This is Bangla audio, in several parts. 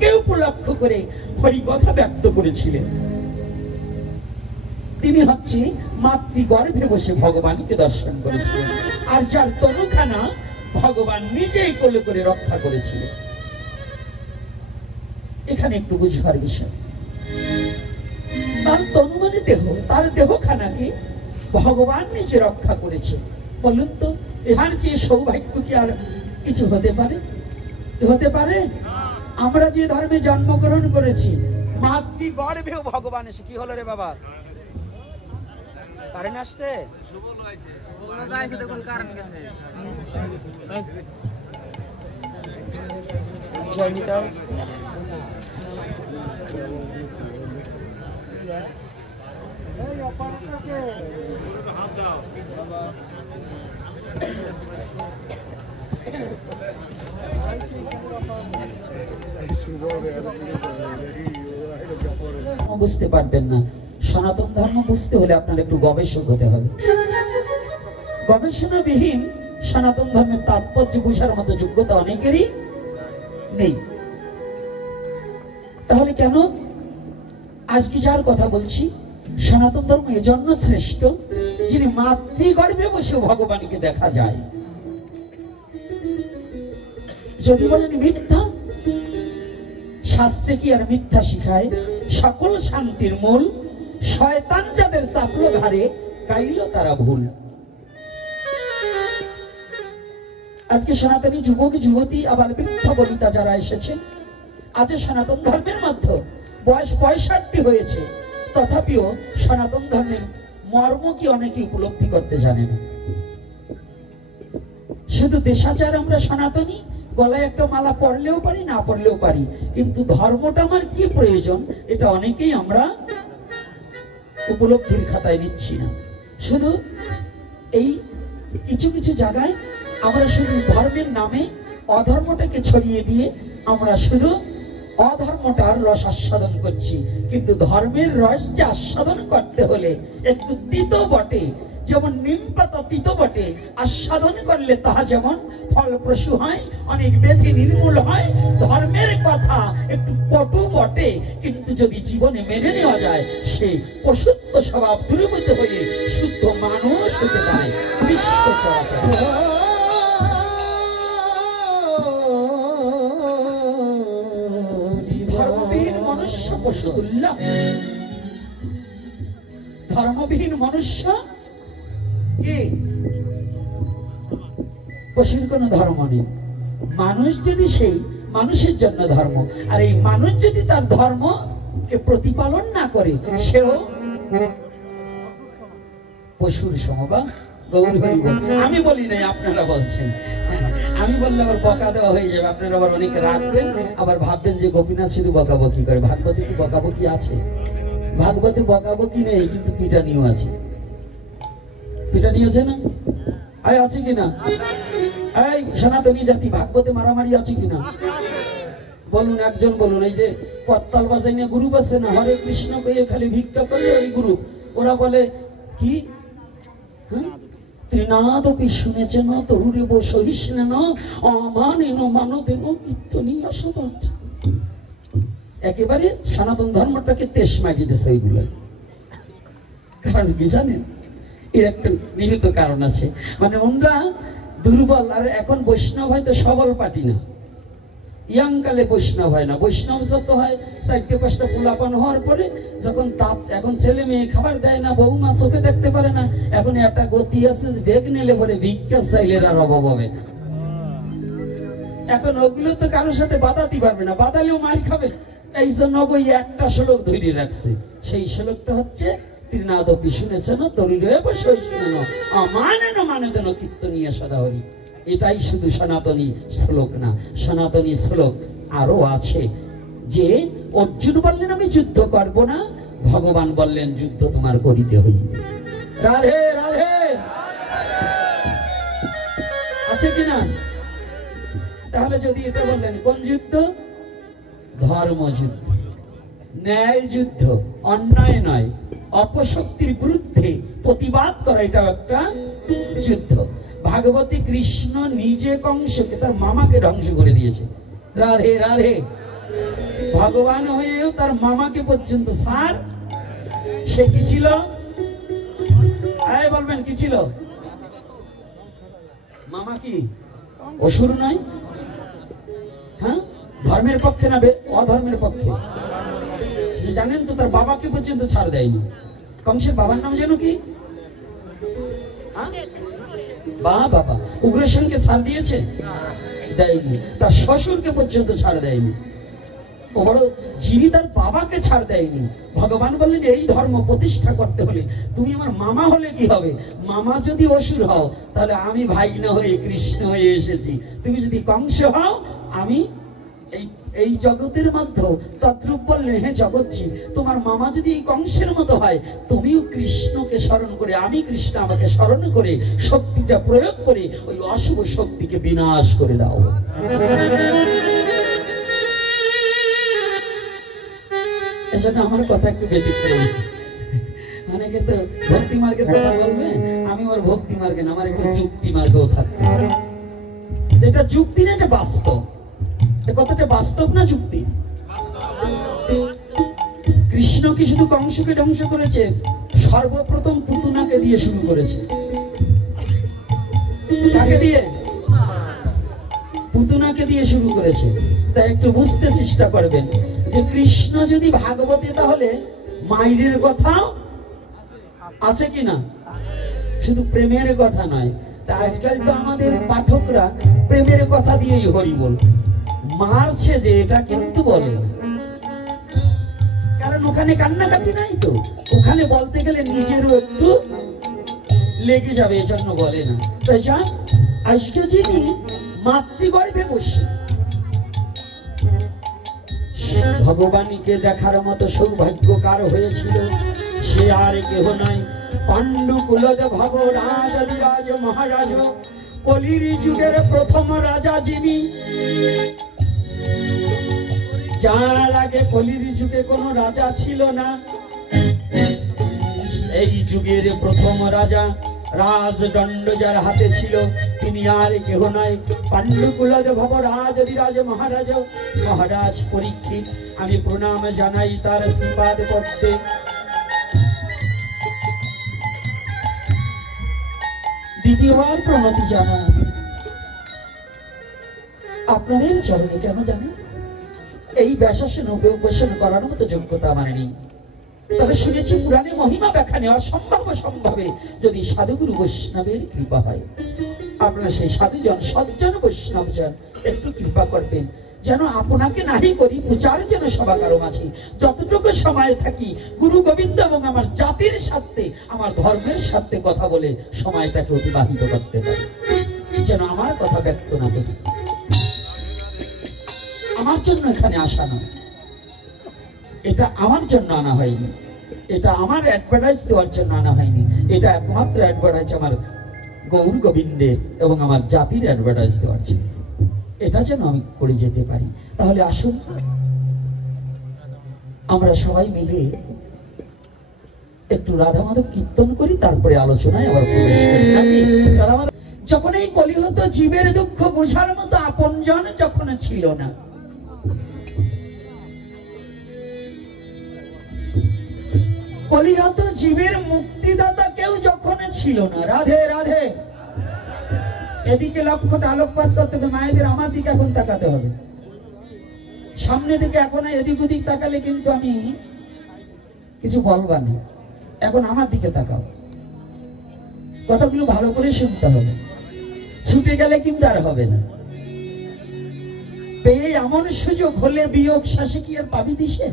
তাকে উপলক্ষ করে হরিকথা ব্যক্ত করেছিলেন। তিনি হচ্ছে মাতৃগর্ভে বসে ভগবানকে দর্শন করেছিলেন, আর যার তনুখানা ভগবান নিজেই কোলে করে রক্ষা করেছিলেন। এখানে একটু বুঝবার বিষয়, তার তনু মানে দেহ, তার দেহখানাকে ভগবান নিজে রক্ষা করেছে। বলুন তো, এর চেয়ে সৌভাগ্য কি আর কিছু হতে পারে? হতে পারে? আমরা যে ধর্মে জন্মগ্রহণ করেছি, মাতৃগর্ভেও ভগবান এসে, কি হলো রে বাবা? কারেন্ট আসছে? জয়নিতা বুঝতে পারবেন না। সনাতন ধর্ম বুঝতে হলে আপনার একটু গবেষক হতে হবে। গবেষণাবিহীন সনাতন ধর্মের তাৎপর্য বোঝার মতো যোগ্যতা অনেকেরই নেই। তাহলে কেন আজকে যার কথা বলছি, সনাতন ধর্ম এজন্য শ্রেষ্ঠ, যিনি মাতৃগর্ভে বসে ভগবানকে দেখা যায়। যদি বলেন মিথ্যা, শাস্ত্রে কি আর মিথ্যা শিখায়? সকল শান্তির মূল, শয়তান যাদের চাপলো ঘাড়ে, গাইল তারা ভুল। আজকে সনাতনী যুবক যুবতী আবার বৃদ্ধ বনিতা যারা এসেছেন, আজ সনাতন ধর্মের মধ্যে বয়স 65 হয়েছে, তথাপিও সনাতন ধর্মের মর্ম কি অনেকে উপলব্ধি করতে জানে না। শুধু দেশাচার আমরা সনাতনী, গলায় একটা মালা পরলেও পারি, না পরলেও পারি, কিন্তু ধর্মটা আমার কি প্রয়োজন এটা অনেকেই আমরা উপলব্ধির খাতায় নিচ্ছি না। শুধু এই কিছু কিছু জায়গায় আমরা শুধু ধর্মের নামে অধর্মটাকে ছড়িয়ে দিয়ে আমরা শুধু অধর্মটার রস আস্বাদন করছি, কিন্তু ধর্মের রস যে আস্বাদন করতে হলে একটু তিতো বটে, যেমন নিম পাতা তিতো বটে, আস্বাদন করলে তাহা যেমন ফলপ্রসূ হয়, অনেক ব্যাধি নির্মূল হয়। ধর্মের কথা একটু কটু বটে, কিন্তু যদি জীবনে মেনে নেওয়া যায়, সে পশুত্ব স্বভাব দূরীভূত হয়ে শুদ্ধ মানুষ হতে পারে। বিশ্ব চরাচর ধর্মবিহীন মনুষ্য পশু তুল্য। ধর্মবিহীন মনুষ্য কি? পশুর কোন ধর্ম নেই। মানুষ যদি সেই মানুষের জন্য ধর্ম, আর এই মানুষ যদি তার ধর্মকে প্রতিপালন না করে, সেও পশুর সমবা। গৌরী হরি বল। আমি বলি নাই, আপনারা বলছেন। আমি বললে আবার বকা দেওয়া হয়ে যাবে, আপনারা আবার অনেক রাখবেন, আবার ভাববেন যে গোপীনাথ শুধু বকাবকি করে। ভাগবতী কি বকাবকি আছে? ভাগবতী বকাবকি নেই, কিন্তু পিটানিও আছে। পিটানি আছে না? আছে কিনা? এই সনাতনী জাতি ভাগবতে মারামারি আছে কিনা বলুন, একজন বলুন। এই যে করতাল বাজাই না গ্রুপ আছে না, হরে কৃষ্ণ কইয়ে খালি ভিক্ষা করলে ওই গ্রুপ, ওরা বলে কি ত্রিনাদপি শুনেছেন তরুরে সহিষ্ণেন অমানেন মানদেন কীর্তনীয় সদা। একেবারে সনাতন ধর্মটাকে তেজ মাগিয়ে দিয়েছে ওইগুলো। কারণ কি জানেন? এর একটা নিহিত কারণ আছে, মানে ওনরা দুর্বল। আর এখন বৈষ্ণব হয়তো সবল পার্টি না, ইয়াং কালে বৈষ্ণব হয় না। বৈষ্ণব যত হয় 4-5টা পোলাপান হওয়ার পরে, যখন তাপ, এখন ছেলে মেয়ে খাবার দেয় না, বউ মা চোখে দেখতে পারে না, এখন একটা গতি আছে, বেগ নিলে পরে ভিক্ষা চাইলে আর অভাব হবে না। এখন ওগুলো তো কারোর সাথে বাদাতে পারবে না, বাদালেও মার খাবে। এই জন্য ওই একটা শ্লোক ধরে রাখছে, সেই শ্লোকটা হচ্ছে ত্রিনাদপি শুনেছেন তরুরে সহিষ্ণেন অমানেন মানদেন কীর্তনীয় সদা হরি। এটাই শুধু সনাতনী শ্লোক না, সনাতনী শ্লোক আরো আছে। যে অর্জুন বললেন আমি যুদ্ধ করব না, ভগবান বললেন যুদ্ধ তোমার করিতে হইবে। রাধে রাধে আছে কিনা? তাহলে যদি এটা বললেন, কোন যুদ্ধ? ধর্মযুদ্ধ, ন্যায় যুদ্ধ, অন্যায় নয়, অপশক্তির বিরুদ্ধে প্রতিবাদ করা, এটা একটা যুদ্ধ। ভাগবতী কৃষ্ণ নিজে কংসকে, তার মামাকে ধ্বংস করে দিয়েছে। রাধে রাধে। ভগবান হয়েও তার মামাকে পর্যন্ত স্যার সে কি ছিল? বলবেন কি ছিল? মামা কি অসুর নয়? হ্যাঁ, ধর্মের পক্ষে না অধর্মের পক্ষে? জানেন তো তার বাবাকে পর্যন্ত ছাড় দেয়নি। কংসের বাবার নাম যেন কি? বাবা। উগ্রসেনকে ছাড় দিয়েছে? দেয়নি। তার শ্বশুরকে পর্যন্ত ছাড় দেয়নি। ও বড় যিনি তার বাবাকে ছাড় দেয়নি। ভগবান বললেন এই ধর্ম প্রতিষ্ঠা করতে হলে তুমি আমার মামা হলে কি হবে? মামা যদি অসুর হও তাহলে আমি ভাইনা হয়ে কৃষ্ণ হয়ে এসেছি। তুমি যদি কংস হও আমি এই জগতের মধ্যে তদ্রূপ বললেন হে জগৎজি, তোমার মামা যদি এই কংসের মতো হয় তুমিও কৃষ্ণকে স্মরণ করে, আমি কৃষ্ণ আমাকে স্মরণ করে শক্তিটা প্রয়োগ করে ওই অশুভ শক্তিকে বিনাশ করে দাও। এজন্য আমার কথা একটু ব্যতিক্রম। অনেকে তো ভক্তি মার্গের কথা বলবে, আমি আমার ভক্তি মার্গে না, আমার একটা যুক্তি মার্গেও থাকতে। এটা যুক্তি না, এটা বাস্তব। কথাটা বাস্তব না যুক্তি? কৃষ্ণ কি শুধু কংসকে ধ্বংস করেছে? সর্বপ্রথম পুতনাকে দিয়ে শুরু করেছে। কাকে দিয়ে? পুতনাকে দিয়ে শুরু করেছে। তাই একটু বুঝতে চেষ্টা করবেন যে কৃষ্ণ যদি ভাগবতে তাহলে মায়ের কথাও আছে কিনা, শুধু প্রেমের কথা নয়। তা আজকাল তো আমাদের পাঠকরা প্রেমের কথা দিয়েই হরি বল মারছে, যে এটা কিন্তু বলে না, কারণ ওখানে কান্নাকাটি নাই তো। ওখানে বলতে গেলে নিজেরও একটু লেগে যাবে, এজন্য বলে না। তাই আজকে যিনি মাতৃগর্ভে বসে ভগবানকে দেখার মতো সৌভাগ্য কার হয়েছিল, সে আর কেহ নয় পাণ্ডু কুলদ ভব রাজাধিরাজ মহারাজ, কলির যুগের প্রথম রাজা যিনি। যার আগে কলির যুগে কোন রাজা ছিল না, এই যুগের প্রথম রাজা রাজদণ্ড যার হাতে ছিল তিনি আর কেহ নয় পাণ্ডুকুলজ ভব রাজাধিরাজ মহারাজ মহারাজ পরীক্ষিত। আমি প্রণাম জানাই তার শ্রীপাদ পদ্মে। দ্বিতীয়বার প্রণতি জানা আপনাদের চরণে। কেন জানেন? এই ব্যাসাসন উপবেশন করার মতো যোগ্যতা আমার নেই, তবে শুনেছি পুরাণে মহিমা ব্যাখ্যা নেওয়া সম্ভবে যদি সাধুগুরু বৈষ্ণবের কৃপা হয়। আপনারা সেই সাধুজন সজ্জন বৈষ্ণবজন একটু কৃপা করবেন, যেন আপনাকে নাহি করি প্রচার যেন সভা কারো মাঝে যতটুকু সময় থাকি গুরু গোবিন্দ এবং আমার জাতির সাথে আমার ধর্মের সাথে কথা বলে সময়টাকে অতিবাহিত করতে পারি, যেন আমার কথা ব্যক্ত না করি। আমার জন্য এখানে আসা নয়, এটা আমার জন্য আনা হয়নি, এটা আমার অ্যাডভার্টাইজ দেওয়ার জন্য আনা হয়নি, এটা একমাত্র অ্যাডভার্টাইজ আমার গৌর গোবিন্দের এবং আমার জাতির অ্যাডভার্টাইজ দেওয়ার জন্য। এটা যেন আমি করে যেতে পারি। তাহলে আসুন আমরা সবাই মিলে একটু রাধা মাধব কীর্তন করি, তারপরে আলোচনায় আবার প্রবেশ করি নাকি? রাধা মাধব যখন এই কলিহত জীবের দুঃখ বোঝার মতো আপনজন যখন ছিল না, কলিহত জীবের মুক্তিদাতা কেউ যখন ছিল না। রাধে রাধে। এদিকে লক্ষ্যটা আলোকপাত করতে হবে মায়েদের, আমার দিকে এখন তাকাতে হবে। সামনে দিকে এখন এদিক ওদিক তাকালে কিন্তু আমি কিছু বলবা না, এখন আমার দিকে তাকাও। কথাগুলো ভালো করে শুনতে হবে, ছুটে গেলে কিন্তু আর হবে না। পেয়ে এমন সুযোগ হলে বিয়োগ শাসে কি আর পাবি দিশে?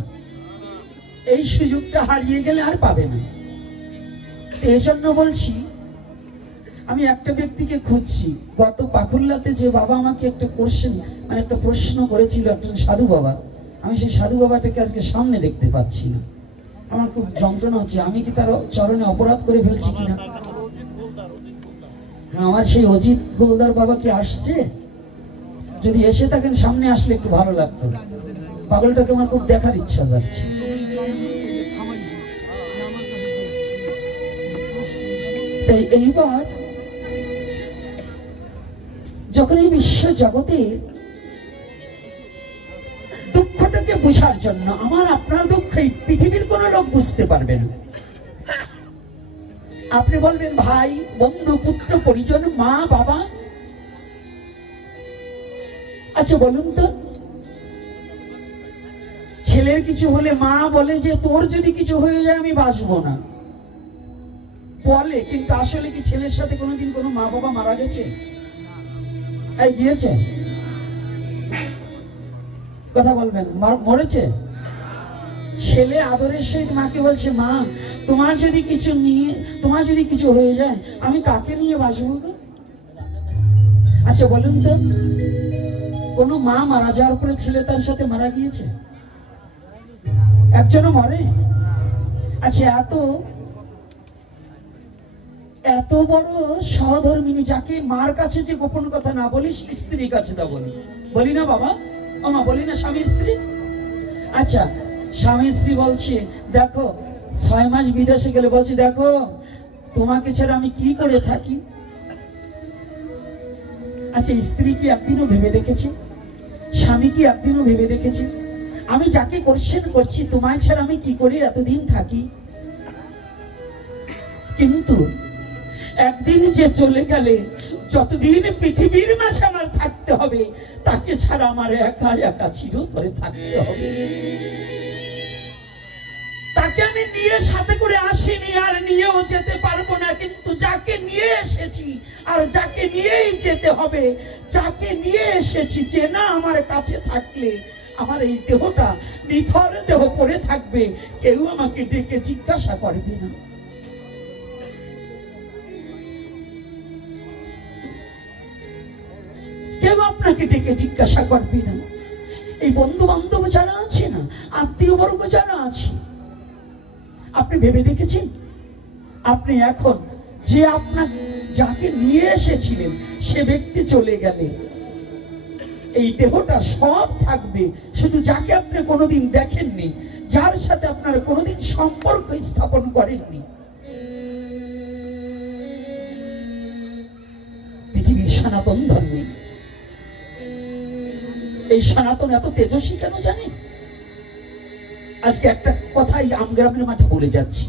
এই সুযোগটা হারিয়ে গেলে আর পাবে না। এই জন্য বলছি, আমি একটা ব্যক্তিকে খুঁজছি। গত পাকুল্লাতে যে বাবা আমাকে একটা কোশ্চেন মানে একটা প্রশ্ন করেছিল, একজন সাধু বাবা, আমি সেই সাধু বাবাটাকে আজকে সামনে দেখতে পাচ্ছি না। আমার খুব যন্ত্রণা হচ্ছে, আমি কি তার চরণে অপরাধ করে ফেলছি কিনা। আমার সেই অজিত গোলদার বাবা কি আসছে? যদি এসে থাকেন সামনে আসলে একটু ভালো লাগতো। পাগলটাকে আমার খুব দেখার ইচ্ছা যাচ্ছে। তাই এইবার যখন এই বিশ্ব জগতে দুঃখটাকে বুঝার জন্য। আমার আপনার দুঃখ এই পৃথিবীর কোনো লোক বুঝতে পারবে না। আপনি বলবেন ভাই, বন্ধু, পুত্র, পরিজন, মা, বাবা। আচ্ছা বলুন তো, ছেলের কিছু হলে মা বলে যে তোর যদি কিছু হয়ে যায় আমি বাঁচবো না, বলে, কিন্তু আসলে কি ছেলের সাথে কোনোদিন কোনো মা বাবা মারা গেছে? এই গিয়েছে? কথা বলবেন, মরেছে? ছেলে আদরের সহিত মাকে বলছে, মা তোমার যদি কিছু হয়ে যায় আমি কাকে নিয়ে বাঁচবো? আচ্ছা বলুন তো, কোন মা মারা যাওয়ার পরে ছেলে তার সাথে মারা গিয়েছে? একজনও মরে? আচ্ছা এত বড় সহধর্মিনী, যাকে মার কাছে যে গোপন কথা না বলি স্ত্রীর কাছে তা বলি না বাবা, মা বলি না, স্বামী স্ত্রী। আচ্ছা স্বামী স্ত্রী বলছে, দেখো 6 মাস বিদেশে গেলে বলছে, দেখো তোমাকে ছাড়া আমি কি করে থাকি। আচ্ছা স্ত্রী কি একদিনও ভেবে দেখেছে? স্বামী কি একদিনও ভেবে দেখেছে আমি যাকে কোশ্চেন করছি তোমায় ছাড়া আমি কি করে এতদিন থাকি? কিন্তু একদিন যে চলে গেলে, যতদিন পৃথিবীর মাঝে আমার থাকতে হবে, তাকে ছাড়া আমার একা একা চিরতরে থাকতে হবে। তাকে আমি নিয়ে সাথে করে আসিনি, আর নিয়েও যেতে পারবো না, কিন্তু যাকে নিয়ে এসেছি আর যাকে নিয়েই যেতে হবে, যাকে নিয়ে এসেছি, যে না আমার কাছে থাকলে আমার এই দেহটা নিথর দেহ পড়ে থাকবে, কেউ আমাকে ডেকে জিজ্ঞাসা করবে না। কেউ আপনাকে ডেকে জিজ্ঞাসা করবে না। এই বন্ধু বান্ধব যারা আছে না, আত্মীয় বর্গ যারা আছে, আপনি ভেবে দেখেছেন আপনি এখন যে যাকে নিয়ে এসেছিলেন সে ব্যক্তি চলে গেলে এই দেহটা সব থাকবে, শুধু যাকে আপনি কোনোদিন দেখেননি, যার সাথে আপনার কোনোদিন সম্পর্ক স্থাপন করেননি। পৃথিবীর সনাতন ধর্মে এই সনাতন এত তেজস্বী কেন জানেন? আজকে একটা কথাই আমগ্রামের মাঠে বলে যাচ্ছি,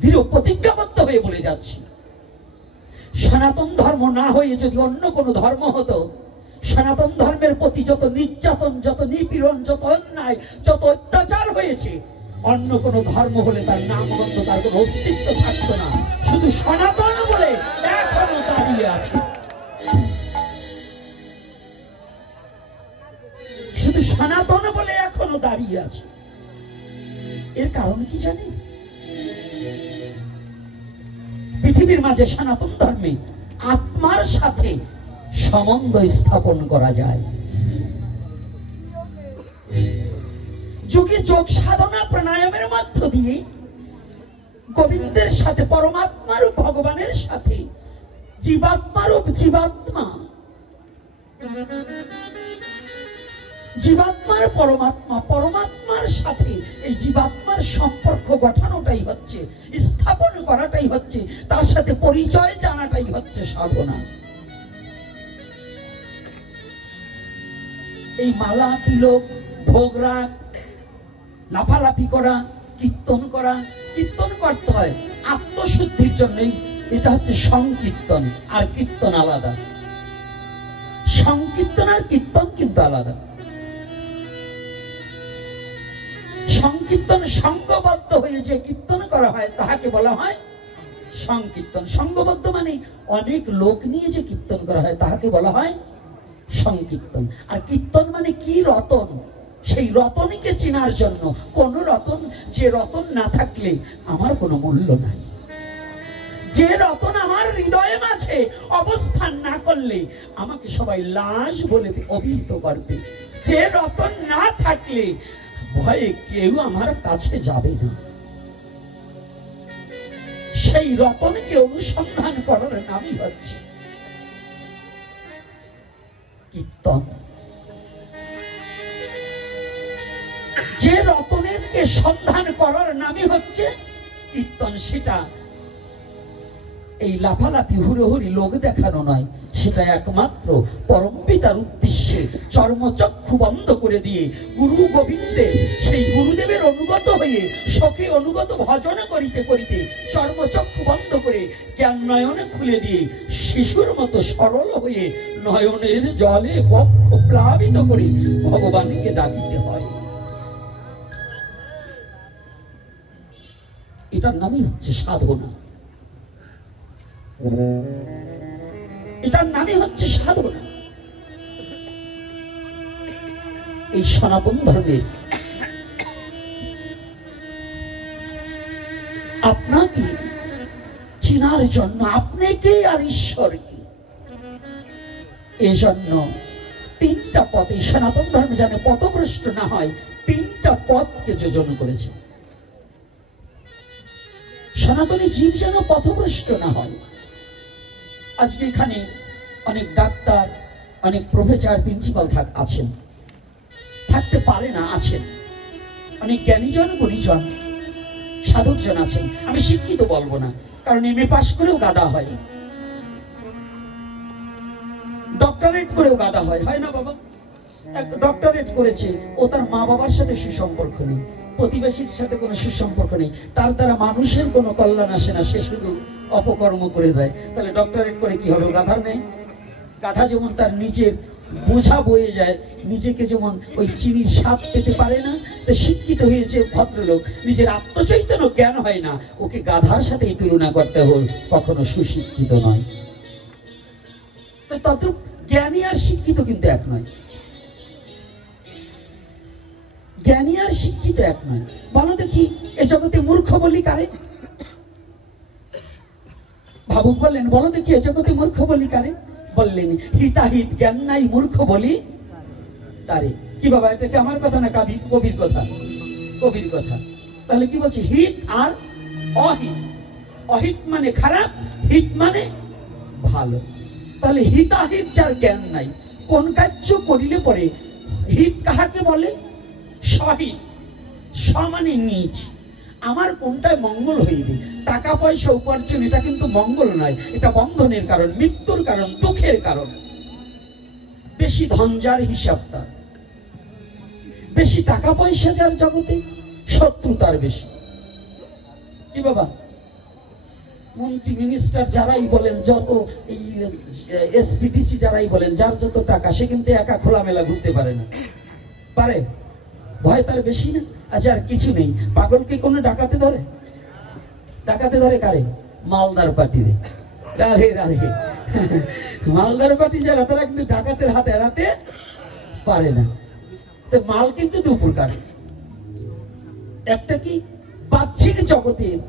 দৃঢ় প্রতিজ্ঞাবদ্ধ হয়ে বলে যাচ্ছি, সনাতন ধর্ম না হয়ে যদি অন্য কোনো ধর্ম হতো, সনাতন ধর্মের প্রতি যত নির্যাতন, যত নিপীড়ন, যত অন্যায়, যত অত্যাচার হয়েছে, অন্য কোনো ধর্ম হলে তার নাম গন্ধ, তার কোনো অস্তিত্ব থাকতো না। শুধু সনাতন বলে এখনো দাঁড়িয়ে আছে, শুধু সনাতন বলে এখনো দাঁড়িয়ে আছে। এর কারণ কি জানেন? পৃথিবীর মাঝে সনাতন ধর্মে আত্মার সাথে সম্বন্ধ স্থাপন করা যায়। যোগে যোগ সাধনা প্রাণায়ামের মধ্য দিয়ে গোবিন্দের সাথে, পরমাত্মার ভগবানের সাথে, জীবাত্মার পরমাত্মা, পরমাত্মার সাথে এই জীবাত্মার সম্পর্ক গঠনটাই হচ্ছে, স্থাপন করাটাই হচ্ছে, তার সাথে পরিচয় জানাটাই হচ্ছে সাধনা। এই মালা, তিলক, ভোগরাগ, লাফালাফি করা, কীর্তন করতে হয় আত্মশুদ্ধির জন্য। এটা হচ্ছে সংকীর্তন, আর কীর্তন আলাদা। সংকীর্তন আর কীর্তন কিন্তু আলাদা। সংকীর্তন সংঘবদ্ধ হয়ে যে কীর্তন করা হয় তাহাকে বলা হয় সংকীর্তন। সংঘবদ্ধ মানে অনেক লোক নিয়ে যে কীর্তন করা হয় তাহাকে বলা হয় সংকীর্তন। আর কীর্তন মানে কি? রতন। সেই রতনীকে চেনার জন্য, কোন রতন, যে রতন না থাকলে আমার কোনো মূল্য নাই, যে রতন আমার হৃদয়ে মাঝে অবস্থান না করলে আমাকে সবাই লাশ বলে অভিহিত করবে, যে রতন না থাকলে ভয়ে কেউ আমার কাছে যাবে না, সেই রতনকে অনুসন্ধান করার নামই হচ্ছে কীর্তন। যে রতনেরকে সন্ধান করার নামই হচ্ছে কীর্তন। সেটা এই লাফালাফি হুড়োহুড়ি লোক দেখানো নয়, সেটা একমাত্র পরম পিতার উদ্দেশ্যে চর্মচক্ষু বন্ধ করে দিয়ে গুরু গোবিন্দের সেই গুরুদেবের অনুগত হয়ে সখে অনুগত ভজন করিতে করিতে চর্মচক্ষু বন্ধ করে জ্ঞান নয়নে খুলে দিয়ে শিশুর মতো সরল হয়ে নয়নের জলে বক্ষ প্লাবিত করে ভগবানকে ডাকিতে হয়। এটার নামই হচ্ছে সাধনা, এটার নামই হচ্ছে সাধনা। এই সনাতন ধর্মের আপনাকে চিনার জন্য, আপনাকে আর ঈশ্বরকে, এই জন্য তিনটা পথ, এই সনাতন ধর্মে যেন পথভ্রষ্ট না হয়, তিনটা পথকে যোজন করেছে। সনাতনী জীব যেন পথভ্রষ্ট না হয়। আজকে এখানে অনেক ডাক্তার, অনেক প্রফেসর, প্রিন্সিপাল আছেন, থাকতে পারে না, আছেন অনেক জ্ঞানীজন, গুণীজন, সাধকজন আছেন। আমি শিক্ষিত বলবো না, কারণ এমএ পাস করেও গাদা হয়, ডক্টরেট করেও গাদা হয়, হয় না বাবা? ডক্টরেট করেছে, ও তার মা বাবার সাথে সুসম্পর্ক নেই, প্রতিবেশীর সাথে কোনো সুসম্পর্ক নেই, তার দ্বারা মানুষের কোনো কল্যাণ আসে না, সে শুধু অপকর্ম করে দেয়। তাহলে ডক্টরেট করে কি হবে? গাধার নেই? গাধা যেমন তার নিজের বোঝা বয়ে যায়, নিজেকে যেমন ওই চিনির স্বাদ পেতে পারে না, তো শিক্ষিত হয়েছে ভদ্রলোক, নিজের আত্মচৈতন্য জ্ঞান হয় না, ওকে গাধার সাথে তুলনা করতে হল, কখনো সুশিক্ষিত নয়। তদ্রূপ জ্ঞানী আর শিক্ষিত কিন্তু এক নয়, জ্ঞানী আর শিক্ষিত এক নয়। বলো দেখি, এ জগতে মূর্খ বলি কারে? ভাবুক বললেন, বলো দেখি এ জগতে মূর্খ বলি কারে? বললেন, হিতাহিত জ্ঞান নাই মূর্খ বলি তারে। কি বাবা, এটা কি আমার কথা না কবির কথা? কবির কথা। তাহলে কি বলছে? হিত আর অহিত। অহিত মানে খারাপ, হিত মানে ভালো। তাহলে হিতাহিত যার জ্ঞান নাই, কোন কার্য করিলে পরে হিত কাহাকে বলে? সহিত। স মানে নিজ, আমার কোনটায় মঙ্গল হইবে। টাকা পয়সা উপার্জন এটা কিন্তু মঙ্গল নয়, এটা বন্ধনের কারণ, মৃত্যুর কারণ, দুঃখের কারণ। বেশি ধন যার হিসাব তার, বেশি টাকা পয়সা যার জগতে, শত্রু তার বেশি। কি বাবা, মন্ত্রী মিনিস্টার যারাই বলেন, যত এই এসপিডিসি যারাই বলেন, যার যত টাকা, সে কিন্তু একা খোলামেলা ঘুরতে পারে না, পারে? ভয় তার বেশি না? আর যার কিছু নেই, পাগলকে কোনো ডাকাতে ধরে? ডাকাতে ধরে কারে? মালদার পার্টিরে। রাধে রাধে। মালদার পার্টি যারা, তারা কিন্তু ডাকাতের হাতে এড়াতে পারে না। মাল কিন্তু দু প্রকার, একটা কি বাহ্যিক জগতের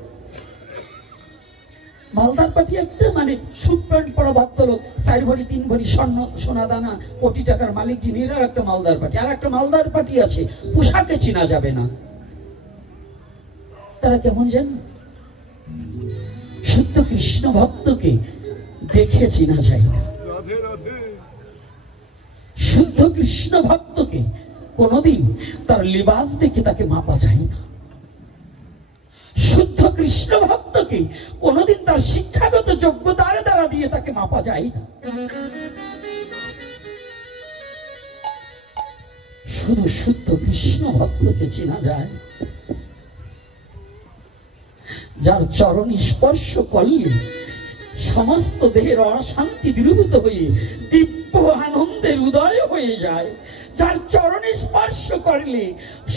মালদার পার্টি, একটা মানে সুট প্যান্ট পরা ভদ্রলোক, 4 ভরি 3 ভরি স্বর্ণ সোনা দানা, কোটি টাকার মালিক যিনি, এরাও একটা মালদার পার্টি। আর একটা মালদার পার্টি আছে, পোশাকে চেনা যাবে না। তারা কেমন জানো? শুদ্ধ কৃষ্ণ ভক্তকে দেখে চেনা যায় না। শুদ্ধ কৃষ্ণ ভক্তকে কোনদিন তার লিবাস দেখে তাকে মাপা যায় না। শুদ্ধ কৃষ্ণ ভক্তকে কোনদিন তার শিক্ষাগত যোগ্যতার দ্বারা দিয়ে তাকে মাপা যায় না। শুধু শুদ্ধ কৃষ্ণ ভক্তকে চেনা যায় যার চরণ স্পর্শ করলে সমস্ত দেহের অশান্তি দূরীভূত হয়ে দিব্য আনন্দের উদয় হয়ে যায়, যার চরণ স্পর্শ করলে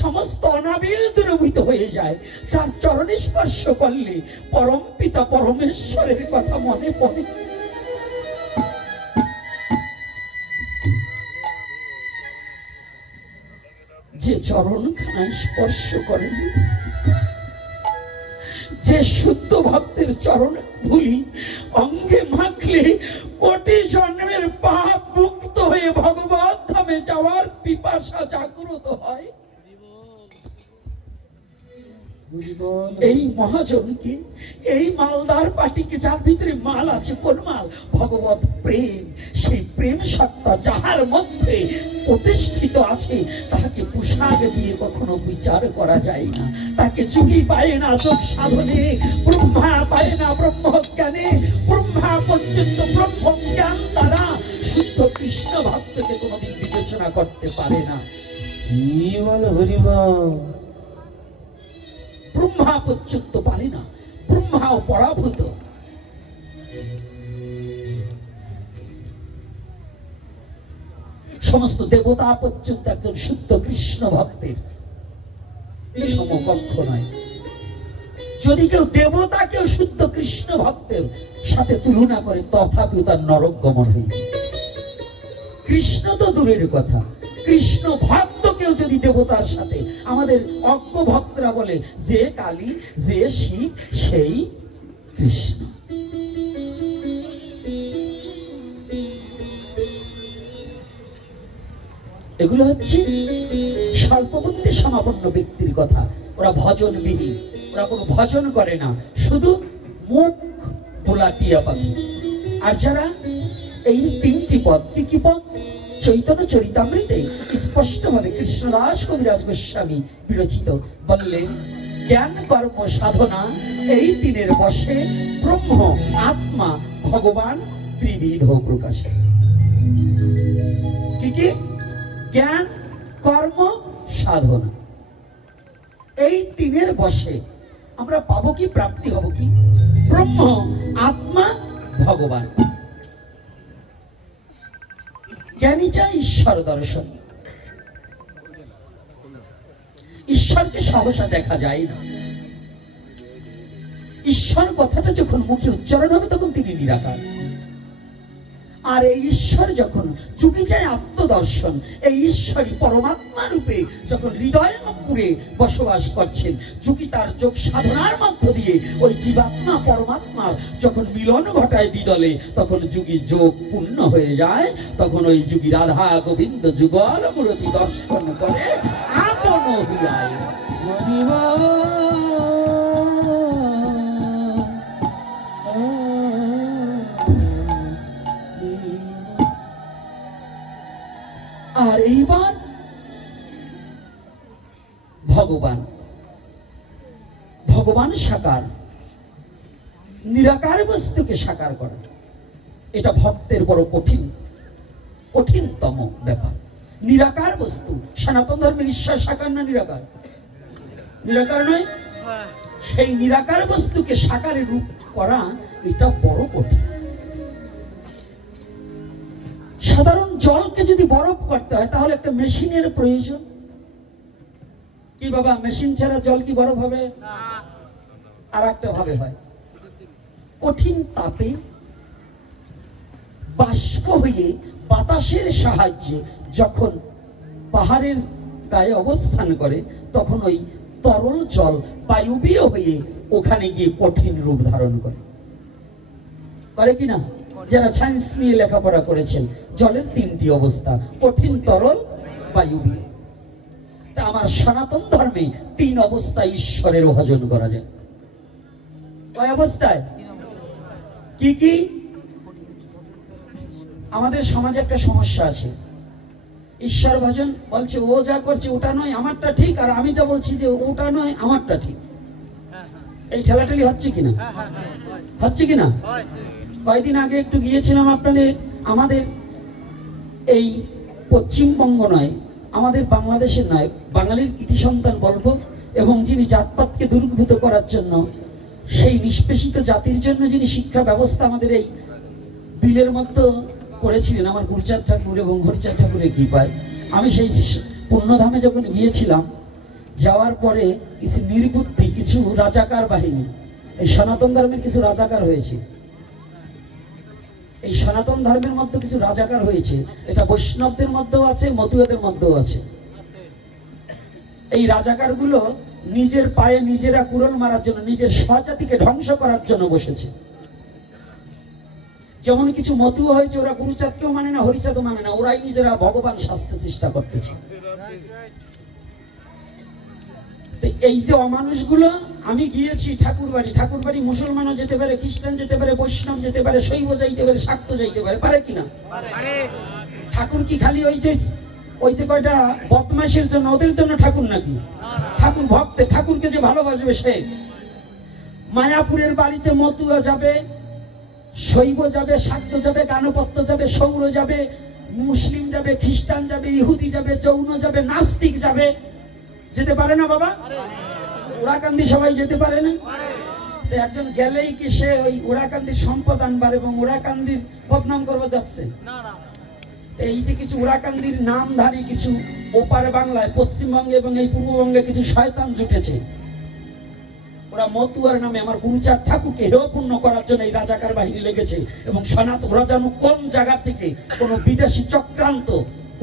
সমস্ত অনাবিল দূরীভূত হয়ে যায়, যার চরণ স্পর্শ করলে পরম পিতা পরমেশ্বরের কথা মনে পড়ে। যে চরণ খানায় স্পর্শ করেন, যে শুদ্ধ ভক্তের চরণ ধুলি অঙ্গে মাখলে কোটি জন্মের পাপ মুক্ত হয়ে ভগবত ধামে যাওয়ার পিপাসা জাগ্রত হয়। এই মহাজনকে, এই মালদার পাটিকে, যার ভিতরে মাল আছে, কোন মাল? ভগবত প্রেম। সেই প্রেম সত্তা যাহার মধ্যে প্রতিষ্ঠিত আছে, তাহাকে পোশাক দিয়ে কখনো বিচার করা যায় না। তাকে চুকি পায় না যোগ সাধনে, ব্রহ্মা পায় না ব্রহ্ম জ্ঞানে। ব্রহ্মা পর্যন্ত ব্রহ্ম জ্ঞান দ্বারা শুদ্ধ কৃষ্ণ ভক্তকে কোনোদিন বিবেচনা করতে পারে না। ব্রহ্মা পর্যন্ত পারে না, ব্রহ্মাও পরাভূত। সমস্ত দেবতা পর্যন্ত একজন শুদ্ধ কৃষ্ণ ভক্তের সমকক্ষ নয়। যদি কেউ দেবতাকেও শুদ্ধ কৃষ্ণ ভক্তের সাথে তুলনা করে, তথাপিও তার নরক গমন হয়ে। কৃষ্ণ তো দূরের কথা, কৃষ্ণ ভক্তকেও যদি দেবতার সাথে, আমাদের অজ্ঞ ভক্তরা বলে যে কালী, যে শিব, সেই কৃষ্ণ। এগুলো হচ্ছে স্বল্পবুদ্ধি সমাপন্ন ব্যক্তির কথা। ওরা ভজনবিহীন, ওরা কোনো ভজন করে না, শুধু মুখ বোলা টিয়া পাখি। আর যারা এই তিনটি পদ, কি পদ? চৈতন্য চরিতামৃতে স্পষ্টভাবে কৃষ্ণদাস কবিরাজ গোস্বামী বিরচিত বললেন, জ্ঞান কর্ম সাধনা এই তিনের বশে ব্রহ্ম আত্মা ভগবান ত্রিবিধ প্রকাশ। কি কি? জ্ঞান কর্ম সাধনা, এই তিনের বশে আমরা পাবো কি, প্রাপ্তি হব কি? ব্রহ্ম আত্মা ভগবান। জ্ঞানী চাই ঈশ্বর দর্শন। ঈশ্বরকে সহসা দেখা যায় না। ঈশ্বর কথাটা যখন মুখে উচ্চারণ হবে তখন তিনি নিরাকার। আর এই ঈশ্বর যখন চুকি যায় আত্মদর্শন, এই ঈশ্বরই পরমাত্মা রূপে যখন হৃদয় পুরে বসবাস করছেন, চুকি তার যোগ সাধনার মধ্য দিয়ে ওই জীবাত্মা পরমাত্মার যখন মিলন ঘটায় দ্বিদলে, তখন যুগী যোগ পূর্ণ হয়ে যায়। তখন ওই যুগী রাধা গোবিন্দ যুগল মূরতি দর্শন করে আপন হইয়ায়। আর এইবার ভগবান, ভগবান সাকার, নিরাকার বস্তুকে সাকার করা, এটা ভক্তের বড় কঠিনতম ব্যাপার। নিরাকার বস্তু, সনাতন ধর্মের ঈশ্বর সাকার না নিরাকার? নিরাকার নয়? সেই নিরাকার বস্তুকে সাকারে রূপ করা এটা বড় কঠিন। সাধারণ জলকে যদি বরফ করতে হয় তাহলে একটা মেশিনের প্রয়োজন। কি বাবা, মেশিন ছাড়া জল কি বরফ হবে? আর একটা ভাবে হয়, কঠিন তাপে বাষ্প হয়ে বাতাসের সাহায্যে যখন পাহাড়ের গায়ে অবস্থান করে, তখন ওই তরল জল বায়ুবীয় হয়ে ওখানে গিয়ে কঠিন রূপ ধারণ করে কিনা? যারা সায়েন্স নিয়ে লেখাপড়া করেছেন, জলের তিনটি অবস্থা, কঠিন, তরল, বায়ুবীয়। তা আমার সনাতন ধর্মে তিন অবস্থায় ঈশ্বরের ভজন করা যায়। কয় অবস্থায়? কি কি? আমাদের সমাজে একটা সমস্যা আছে, ঈশ্বর ভজন বলছে ও যা করছে ওটা নয় আমারটা ঠিক, আর আমি যা বলছি যে ওটা নয় আমারটা ঠিক। এই ঠেলাঠেলি হচ্ছে কিনা? হচ্ছে কিনা? কয়েকদিন আগে একটু গিয়েছিলাম আপনাদের, আমাদের এই পশ্চিমবঙ্গ নয়, আমাদের বাংলাদেশের নয়, বাঙালির কৃতি সন্তান বলবো, এবং যিনি জাতপাতকে দূরীভূত করার জন্য, সেই নিষ্পেষিত জাতির জন্য যিনি শিক্ষা ব্যবস্থা আমাদের এই বিলের মধ্যে করেছিলেন, আমার গুরুচাঁদ ঠাকুর এবং হরিচাঁদ ঠাকুরের কৃপায়। আমি সেই পুণ্যধামে যখন গিয়েছিলাম, যাওয়ার পরে কিছু নির্বুদ্ধি, কিছু রাজাকার বাহিনী, এই সনাতন ধর্মের কিছু রাজাকার হয়েছে, এই সনাতন ধর্মের মধ্যে কিছু রাজাকার হয়েছে, এটা বৈষ্ণবদের মধ্যেও আছে, মতুয়াদের মধ্যেও আছে। এই রাজাকার গুলো নিজের পায়ে নিজেরা কুড়োল মারার জন্য, নিজের স্বজাতিকে ধ্বংস করার জন্য বসেছে। যেমন কিছু মতুয়া হয়েছে, ওরা গুরুচাঁদকেও মানে না, হরিচাঁদও মানে না, ওরাই নিজেরা ভগবান শাস্তে চেষ্টা করতেছে। এই যে অমানুষগুলো, আমি গিয়েছি ঠাকুরবাড়ি মুসলমানও যেতে পারে, খ্রিস্টান যেতে পারে, বৈষ্ণব যেতে পারে, শৈব যাইতে পারে, শাক্ত যাইতে পারে, পারে কিনা? ঠাকুর কি খালি ওই যে কয়টা বদমাইশের জন্য, ওদের জন্য ঠাকুর নাকি? ঠাকুর ভক্তে, ঠাকুরকে যে ভালোবাসবে সে। মায়াপুরের বাড়িতে মতুয়া যাবে, শৈব যাবে, শাক্ত যাবে, গানপত্য যাবে, সৌর যাবে, মুসলিম যাবে, খ্রিস্টান যাবে, ইহুদি যাবে, জৈন যাবে, নাস্তিক যাবে। যেতে পারে না বাবা? ওরাকান্দি সবাই যেতে পারে না? একজন গেলেই কি সে ওই ওরাকান্দির সম্পদ আনবার এবং ওরাকান্দির বদনাম করবা যাচ্ছে? এই যে কিছু ওরাকান্দির নামধারী কিছু ওপার বাংলায়, পশ্চিমবঙ্গে এবং এই পূর্ববঙ্গে কিছু শয়তান জুটেছে। ওরা মতুয়ার নামে আমার গুরুচাঁদ ঠাকুরকে হেয়পূর্ণ করার জন্য এই রাজাকার বাহিনী লেগেছে। এবং সনাতন রাজানু কোন জায়গা থেকে কোন বিদেশি চক্রান্ত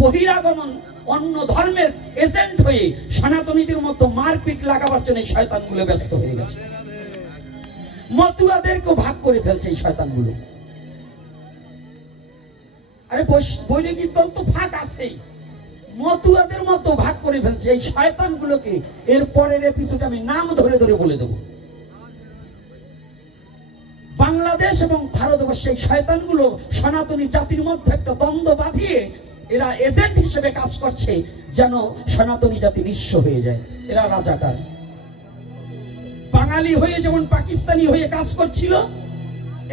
বহিরাগমন অন্য ধর্মের এজেন্ট হয়ে সনাতনীদের মতো মারপিট লাগাবার জন্য এই শয়তানগুলো ব্যস্ত হয়ে গেছে। মতুয়াদেরকেও ভাগ করে ফেলছে এই শয়তানগুলো। আরে বৈরাগী দল তো ভাগ আছে, মতুয়াদের মতো ভাগ করে ফেলছে এই শয়তানগুলোকে। এর পরের এপিসোডে আমি নাম ধরে ধরে বলে দেব। বাংলাদেশ এবং ভারতবর্ষে এই শয়তানগুলো সনাতনী জাতির মধ্যে একটা দ্বন্দ্ব বাঁধিয়ে এরা এজেন্ট হিসেবে কাজ করছে, যেন সনাতনী জাতি নিঃস্ব হয়ে যায়। এরা রাজাকার। বাঙালি হয়ে যেমন পাকিস্তানি হয়ে কাজ করছিল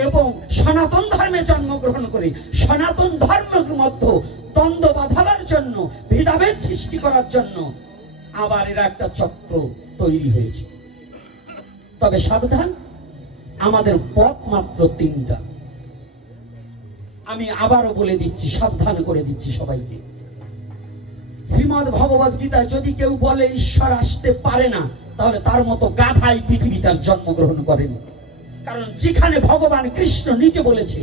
এবং সনাতন ধর্মে জন্মগ্রহণ করে সনাতন ধর্মের মধ্যে দ্বন্দ্ব বাঁধাবার জন্য, ভেদাভেদ সৃষ্টি করার জন্য আবার এরা একটা চক্র তৈরি হয়েছে। তবে সাবধান, আমাদের পথ মাত্র তিনটা। আমি আবারও বলে দিচ্ছি, সাবধান করে দিচ্ছি সবাইকে। শ্রীমদ্ ভগবদ গীতায় যদি কেউ বলে ঈশ্বর আসতে পারে না, তাহলে তার মতো গাধাই পৃথিবীতে জন্মগ্রহণ করেন। কারণ যেখানে ভগবান কৃষ্ণ নিজে বলেছে,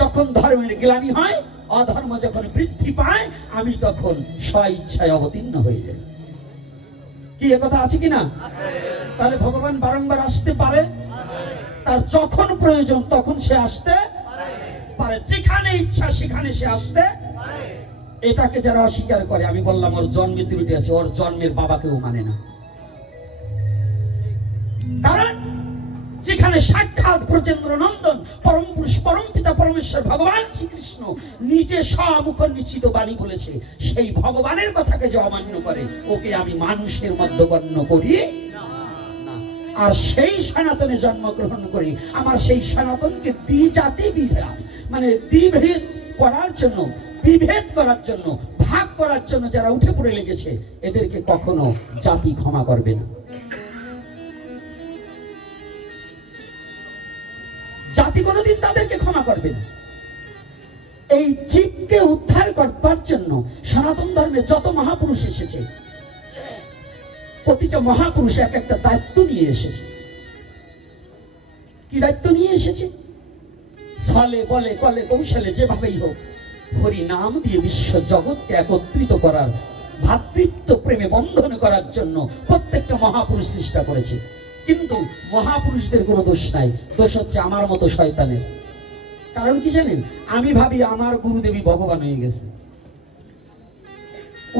যখন ধর্মের গ্লানি হয়, অধর্ম যখন বৃদ্ধি পায়, আমি তখন স্বইচ্ছায় অবতীর্ণ হয়ে যাই। কি একথা আছে কিনা? তাহলে ভগবান বারংবার আসতে পারে, তার যখন প্রয়োজন তখন সে আসতে পারে, যেখানে ইচ্ছা সেখানে সে আসতে। এটাকে যারা অস্বীকার করে, আমি বললাম ওর জন্মে ত্রুটি আছে, ওর জন্মের বাবাকেও মানে না। কারণ যেখানে সাক্ষাৎ ব্রজেন্দ্র নন্দন পরম পুরুষ পরম পিতা পরমেশ্বর ভগবান শ্রীকৃষ্ণ নিজে স্বমুখনিশ্চিত বাণী বলেছে, সেই ভগবানের কথাকে যে অমান্য করে, ওকে আমি মানুষের মধ্যে গণ্য করি না। আর সেই সনাতনে জন্মগ্রহণ করি, আমার সেই সনাতনকে দ্বিজাতি বিভেদ, মানে দ্বিভেদ করার জন্য, বিভেদ করার জন্য, ভাগ করার জন্য যারা উঠে পড়ে লেগেছে, এদেরকে কখনো জাতি ক্ষমা করবে না। জাতি কোনোদিন তাদেরকে ক্ষমা করবে না। এই জীবকে উদ্ধার করবার জন্য সনাতন ধর্মে যত মহাপুরুষ এসেছে, প্রতিটা মহাপুরুষ এক একটা দায়িত্ব নিয়ে এসেছে। কি দায়িত্ব নিয়ে এসেছে? ছলে বলে কলে কৌশলে যেভাবেই হোক হরি নাম দিয়ে বিশ্ব জগৎকে একত্রিত করার, ভাতৃত্ব প্রেমে বন্ধন করার জন্য প্রত্যেকটা মহাপুরুষ চেষ্টা করেছে। কিন্তু মহাপুরুষদের কোনো দোষ নাই, দোষ হচ্ছে আমার মতো শয়তানের। কারণ কি জানেন? আমি ভাবি আমার গুরুদেবী ভগবান হয়ে গেছে,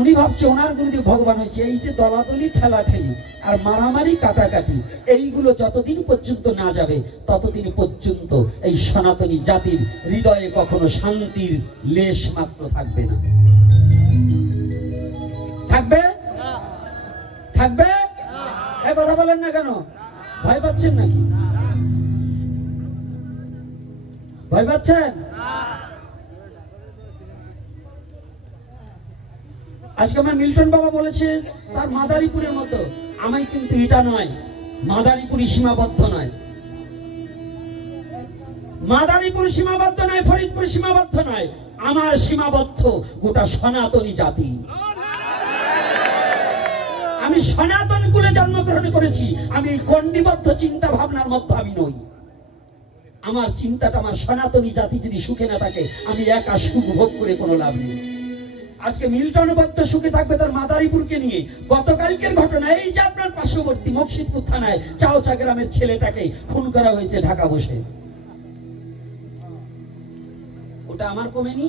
উনি ভাবছে ওনার গুরুদেব ভগবান হয়েছে। এই যে দলাদলি, ঠেলাঠেলি আর মারামারি, কাটাকাটি, এইগুলো যতদিন পর্যন্ত না যাবে, ততদিন পর্যন্ত এই সনাতনী জাতির হৃদয়ে কখনো শান্তির লেশ মাত্র থাকবে না। থাকবে? থাকবে? এই কথা বলেন না কেন? ভয় পাচ্ছেন নাকি? ভয় পাচ্ছেন? আজকে আমার মিল্টন বাবা বলেছে তার মাদারীপুরের মতো, আমি কিন্তু এটা নয়, মাদারীপুরই সীমাবদ্ধ নয়, মাদারীপুর সীমাবদ্ধ নয়, ফরিদপুর সীমাবদ্ধ নয়, আমার সীমাবদ্ধ গোটা সনাতনী জাতি। আমি সনাতন কুলে জন্মগ্রহণ করেছি, আমি এই গণ্ডিবদ্ধ চিন্তা ভাবনার মধ্যে আমি নই। আমার চিন্তাটা, আমার সনাতনী জাতি যদি সুখে না থাকে, আমি একা সুখ ভোগ করে কোনো লাভ নেই। আজকে মিল্টন বদ্ধ সুখে থাকবে তার মাদারীপুরকে নিয়ে। গতকালকের ঘটনা, এই যে আপনার পার্শ্ববর্তী মকসিদপুর থানায় চাওচা গ্রামের ছেলেটাকে খুন করা হয়েছে ঢাকা বসে, ওটা আমার কমেনি?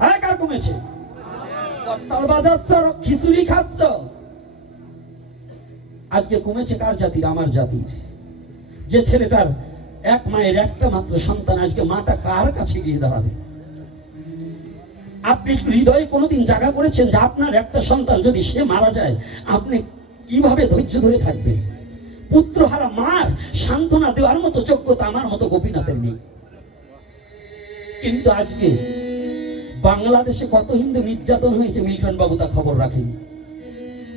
হ্যাঁ, কার কমেছে? করতাল বাজাচ্ছ, খিচুড়ি খাচ্ছ, আজকে কমেছে কার জাতির? আমার জাতির। যে ছেলেটার এক মায়ের একটা মাত্র সন্তান, আজকে মাটা কার কাছে গিয়ে দাঁড়াবে? আপনি হৃদয়ে কোনোদিন জায়গা করেছেন যে আপনার একটা সন্তান যদি সে মারা যায় আপনি কিভাবে ধৈর্য ধরে থাকবেন? পুত্রহারা মার সান্ত্বনা দেওয়ার মতো যোগ্যতা আমার মতো গোপীনাথের নেই। কিন্তু আজকে বাংলাদেশে কত হিন্দু নির্যাতন হয়েছে মিল্টন বাবু তা খবর রাখেন।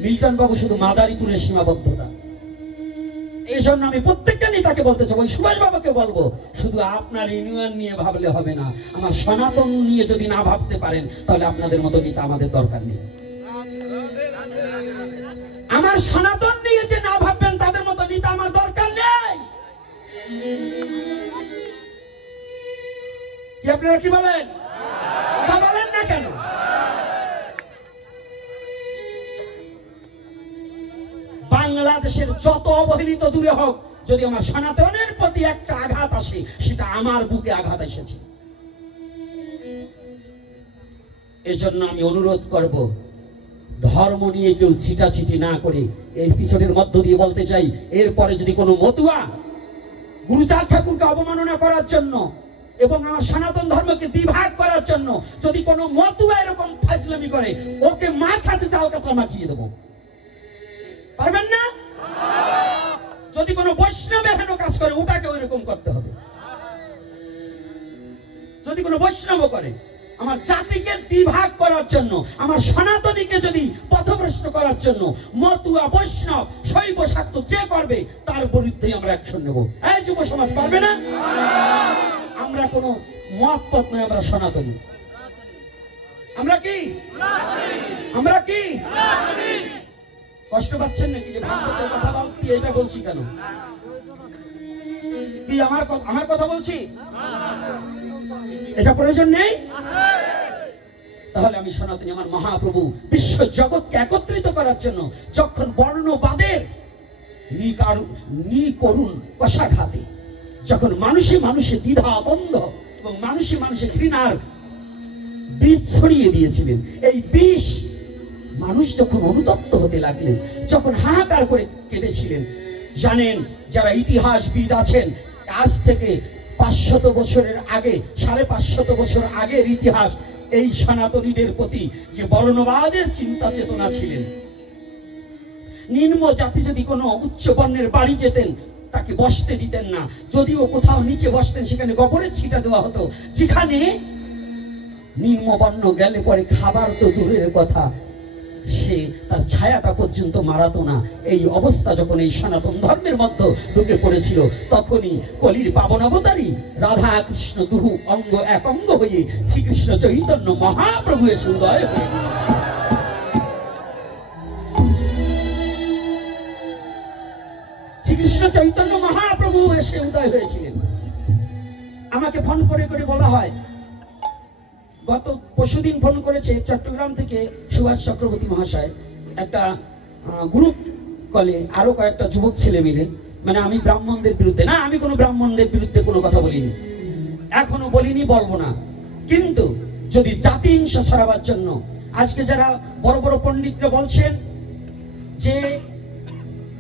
মিল্টন বাবু শুধু মাদারীপুরের সীমাবদ্ধতা। এই জন্য আমি প্রত্যেকটা নেতাকে বলতে চাই, ওই সুভাষ বাবাকে বলবো, শুধু আপনার ইউনিয়ন নিয়ে ভাবলে হবে না, আমার সনাতন নিয়ে যদি না ভাবতে পারেন তাহলে আপনাদের মতো নেতা আমাদের দরকার নেই। আমার সনাতন নিয়ে যে না ভাববেন তাদের মতো নেতা আমার দরকার নেই। কি আপনারা কি বলেন? কথা বলেন না কেন? বাংলাদেশের যত অবহেলিত দূরে হোক, যদি আমার সনাতনের প্রতি একটা আঘাত আসে সেটা আমার বুকে আঘাত এসেছে। এজন্য আমি অনুরোধ করব, ধর্ম নিয়ে কেউ ছিটাছিটি না করে এই এপিসোডের মধ্য দিয়ে বলতে চাই, এরপরে যদি কোনো মতুয়া গুরুচাঁদ ঠাকুরকে অবমাননা করার জন্য এবং আমার সনাতন ধর্মকে বিভাগ করার জন্য যদি কোনো মতুয়া এরকম ফাজলামি করে, ওকে মাথাতে চাল কাতরা মাখিয়ে দেবো। পারবেন না? যদি কোনো বৈষ্ণব হেন কাজ করে ওটাকে ওইরকম করতে হবে। যদি কোনো বৈষ্ণব করে আমার জাতিকে বিভাগ করার জন্য, আমার সনাতনীকে যদি পথভ্রষ্ট করার জন্য, মতুয়া বৈষ্ণব শৈব শাক্ত যে করবে তার বিরুদ্ধে আমরা অ্যাকশন নেব। এই যুব সমাজ পারবে না? আমরা কোনো মত পথ নয়, আমরা সনাতনী। আমরা কি? আমরা কি? কষ্ট পাচ্ছেন নাকি যে ভাগবতের কথা বলছি? এটা বলছি কেন? কি আমার কথা বলছি? এটা প্রয়োজন নেই? তাহলে আমি সনাতনী, আমার মহাপ্রভু বিশ্ব জগৎকে একত্রিত করার জন্য যখন বর্ণবাদের করুন কষাঘাতে, যখন মানুষে মানুষে দ্বিধা দ্বন্দ্ব এবং মানুষে মানুষে ঘৃণার বীজ ছড়িয়ে দিয়েছিলেন, এই বিষ মানুষ যখন অনুতপ্ত হতে লাগলেন, যখন হাহাকার করে কেঁদেছিলেন, জানেন যারা ইতিহাসবিদ আছেন, আজ থেকে 500 বছরের আগে, 550 বছর আগের ইতিহাস, এই সনাতনীদের প্রতি যে বর্ণবাদের চিন্তা চেতনা ছিলেন, নিম্ন জাতি যদি কোনো উচ্চ বর্ণের বাড়ি যেতেন তাকে বসতে দিতেন না, যদিও কোথাও নিচে বসতেন সেখানে গোবরের ছিটা দেওয়া হতো। যেখানে নিম্ন বর্ণ গেলে পরে খাবার তো দূরের কথা, সে তার ছায়াটা পর্যন্ত মারাতো না। এই অবস্থা যখন এই সনাতন ধর্মের মধ্যে ঢুকে পড়েছিল, তখনই কলির পাবন অবতারী রাধা কৃষ্ণ দুহু অঙ্গ এক অঙ্গ হয়ে শ্রীকৃষ্ণ চৈতন্য মহাপ্রভু এসে উদয় হয়ে গিয়েছে। শ্রীকৃষ্ণ চৈতন্য মহাপ্রভু এসে উদয় হয়েছিলেন। আমাকে ফোন করে করে বলা হয়, গত পরশুদিন ফোন করেছে চট্টগ্রাম থেকে সুভাষ চক্রবর্তী মহাশয়, একটা গ্রুপ কলে আরো কয়েকটা যুবক ছেলে মিলে, মানে আমি ব্রাহ্মণদের বিরুদ্ধে না, আমি কোনো ব্রাহ্মণদের বিরুদ্ধে কোনো কথা বলিনি, এখনো বলিনি, বলবো না। কিন্তু যদি জাতি হিংসা ছড়াবার জন্য আজকে যারা বড় বড় পণ্ডিতরা বলছেন যে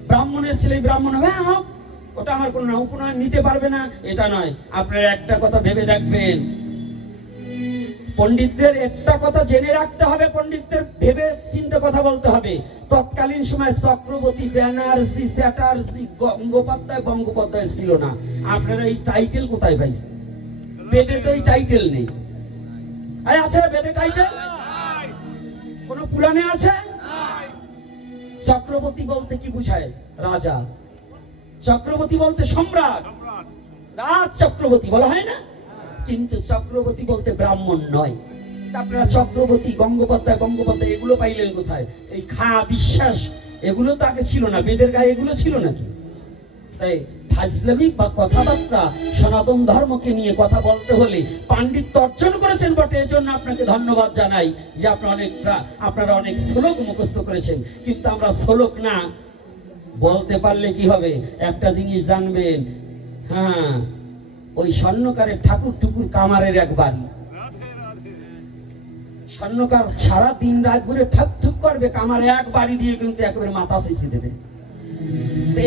ব্রাহ্মণের ছেলে ব্রাহ্মণ হবে, ওটা আমার কোনো না, উপনয়ন নিতে পারবে না, এটা নয়। আপনারা একটা কথা ভেবে দেখবেন, পণ্ডিতদের একটা কথা জেনে রাখতে হবে, পণ্ডিতদের ভেবে চিন্তে কথা বলতে হবে। তৎকালীন সময় চক্রবর্তী, ব্যানার্জি, চ্যাটার্জি, গঙ্গোপাধ্যায় ছিল না। আপনারা এই টাইটেল কোথায় পাইছেন? বেদে তো এই টাইটেল নেই। আছে বেদে টাইটেল? কোন পুরাণে আছে? চক্রবর্তী বলতে কি বুঝায়? রাজা। চক্রবর্তী বলতে সম্রাট, রাজ চক্রবর্তী বলা হয় না? কিন্তু চক্রবর্তী বলতে ব্রাহ্মণ নয়। আপনারা চক্রবর্তী, গঙ্গোপাধ্যায় এগুলো পাইলেন কোথায়? এই খা বিশ্বাস এগুলো তো আগে ছিল না, বেদের গায়ে এগুলো ছিল নাকি? তাই ফাজলামি বা কথাবার্তা সনাতন ধর্মকে নিয়ে কথা বলতে হলে পাণ্ডিত্য অর্জন করেছেন বটে, এজন্য আপনাকে ধন্যবাদ জানাই যে আপনারা অনেক শ্লোক মুখস্থ করেছেন। কিন্তু আমরা শ্লোক না বলতে পারলে কি হবে? একটা জিনিস জানবেন, হ্যাঁ, ওই স্বর্ণকারের ঠাকুর টুকুর কামারের এক বাড়ি। স্বর্ণকার সারা দিন রাত ঘুরে ঠাক ঠুক করবে, কামারে এক বাড়ি দিয়ে কিন্তু একেবারে মাথা চেঁচে দেবে।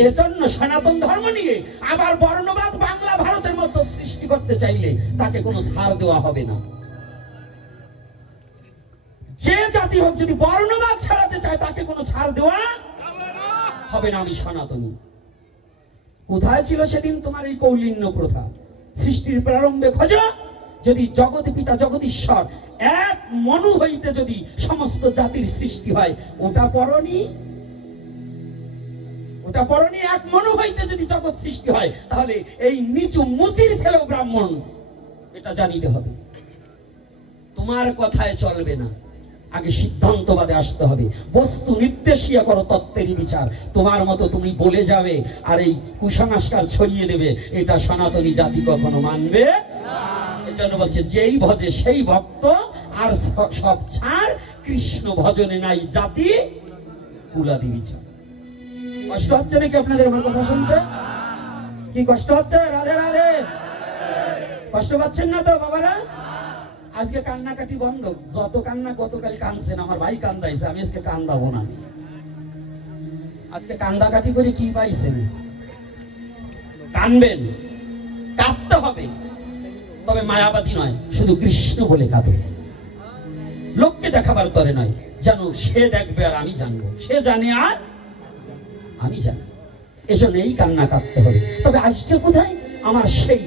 এজন্য সনাতন ধর্ম নিয়ে আবার বর্ণবাদ বাংলা ভারতের মধ্যে সৃষ্টি করতে চাইলে তাকে কোনো ছাড় দেওয়া হবে না। যে জাতি হোক যদি বর্ণবাদ ছড়াতে চায় তাকে কোনো ছাড় দেওয়া হবে না। আমি সনাতনী। কোথায় ছিল সেদিন তোমার এই কৌলিন্য প্রথা? সৃষ্টির প্রারম্ভে খোঁজো, যদি জগৎ পিতা জগদীশ্বর এক মনু হইতে যদি সমস্ত জাতির সৃষ্টি হয়, ওটা পড়নি? ওটা পড়নি? এক মনু হইতে যদি জগৎ সৃষ্টি হয়, তাহলে এই নিচু মুচির ছেলেও ব্রাহ্মণ, এটা জানিতে হবে। তোমার কথায় চলবে না, আগে সিদ্ধান্তবাদে আসতে হবে। বস্তু নির্দেশিয়া করো তত্ত্বেরই বিচার। তোমার মতো তুমি বলে যাবে আর এই কুসংস্কার ছড়িয়ে দেবে, এটা সনাতনী জাতি কখনো মানবে না। এজন্য বলছে যেই ভজে সেই ভক্ত, আর সব ছাড়, কৃষ্ণ ভজনে নাই জাতি কুলাদি বিচার। কষ্ট হচ্ছে নাকি আপনাদের আমার কথা শুনতে? কি কষ্ট হচ্ছে? রাধে রাধে। কষ্ট পাচ্ছেন না তো বাবারা? আজকে কান্নাকাটি বন্ধ। যত কান্না গতকাল কাঁদছেন, আমার ভাই কান্দাইছে, আমি আজকে কান্দাবো না। আজকে কান্দাকাটি করে কি পাইছেন? কানবেন, কাঁদতে হবে, তবে মায়াবাদী নয়, শুধু কৃষ্ণ বলে কাঁদো। লোককে দেখাবার তরে নয়, জানো সে দেখবে আর আমি জানবো, সে জানে আর আমি জানি। এজন্য এই কান্না কাঁদতে হবে। তবে আজকে কোথায় আমার সেই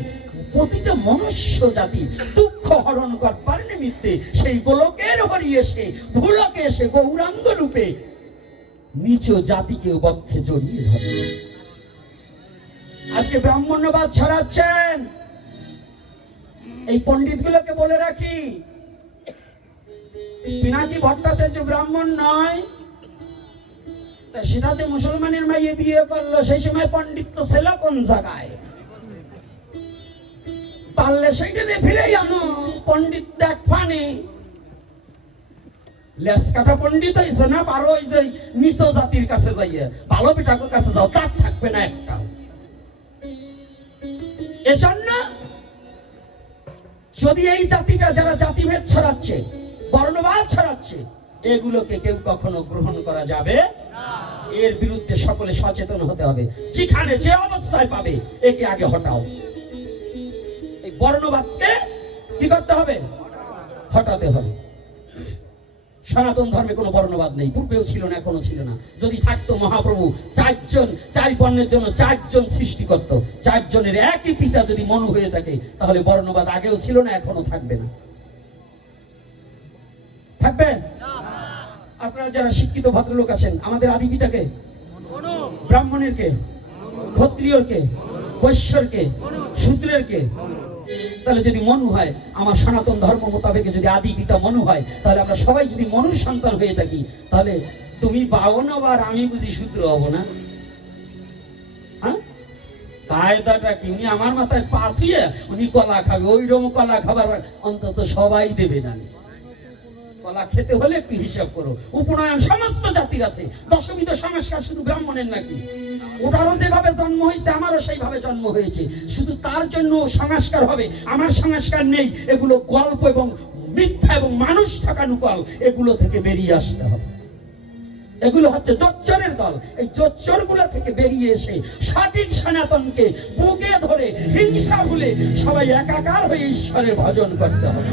প্রতিটা মনুষ্য জাতি দুঃখ হরণ করবার নিমিত্তে সেই গোলকের হরি এসে ভুলকে এসে গৌরাঙ্গ রূপে নিচ জাতিকে বক্ষে জড়িয়ে ধরে আজকে ব্রাহ্মণ্যবাদ ছড়াচ্ছেন। এই পণ্ডিত গুলোকে বলে রাখি, পিনাকি ভট্টাচার্য ব্রাহ্মণ নয়, সেটা যে মুসলমানের মাইয়ে বিয়ে করলো, সেই সময় পণ্ডিত ছিল কোন জায়গায়? পারলে সেইটারে ফিরেই আনো। পণ্ডিত দেখ ফানি লেস কাটা পণ্ডিত হয়েছে না, পারো ওই যে নিচ জাতির কাছে যাইয়ে ভালো পিঠাকের কাছে যাও, তার থাকবে না একটা। এজন্য যদি এই জাতিটা যারা জাতিভেদ ছড়াচ্ছে, বর্ণবাদ ছড়াচ্ছে, এগুলোকে কেউ কখনো গ্রহণ করা যাবে না। এর বিরুদ্ধে সকলে সচেতন হতে হবে। যেখানে যে অবস্থায় পাবে একে আগে হটাও। এই বর্ণবাদকে কি করতে হবে? হটাতে হবে। সনাতন ধর্মে কোনো বর্ণবাদ নেই, পূর্বেও ছিল না, এখনো ছিল না। যদি থাকতো, মহাপ্রভু চার বর্ণের জন্য চারজন সৃষ্টি করত। চারজনের একই পিতা যদি মনু হয়ে থাকে, তাহলে বর্ণবাদ আগেও ছিল না, এখনো থাকবে না। থাকবে? আপনারা যারা শিক্ষিত ভদ্রলোক আছেন, আমাদের আদি পিতাকে, ব্রাহ্মণের কে, ক্ষত্রিয়র কে, বৈশ্যর কে, শূদ্রের কে? তাহলে যদি মনু হয়, আমার সনাতন ধর্ম মোতাবেক যদি আদি পিতা মনু হয়, তাহলে আমরা সবাই যদি মনুর সন্তান হয়ে থাকি, তাহলে তুমি বাবন আর আমি বুঝি শূদ্র হব না? হ্যাঁ, কায়দাটা কি? উনি আমার মাথায় পা থুয়ে উনি কলা খাবে, ওইরকম কলা খাবার অন্তত সবাই দেবে না। কলা খেতে হলে একটু হিসাব করো। উপনয়ন সমস্ত জাতির আছে, দশমিত সংস্কার শুধু ব্রাহ্মণের নাকি? ওটারও যেভাবে জন্ম হয়েছে আমারও সেইভাবে জন্ম হয়েছে, শুধু তার জন্য সংস্কার হবে, আমার সংস্কার নেই। এগুলো গল্প এবং মিথ্যা এবং মানুষ ঠকানো গল্প, এগুলো থেকে বেরিয়ে আসতে হবে। এগুলো হচ্ছে জোচ্চরের দল। এই জোচ্চর গুলো থেকে বেরিয়ে এসে সঠিক সনাতনকে বুকে ধরে হিংসা ভুলে সবাই একাকার হয়ে ঈশ্বরের ভজন করতে হবে।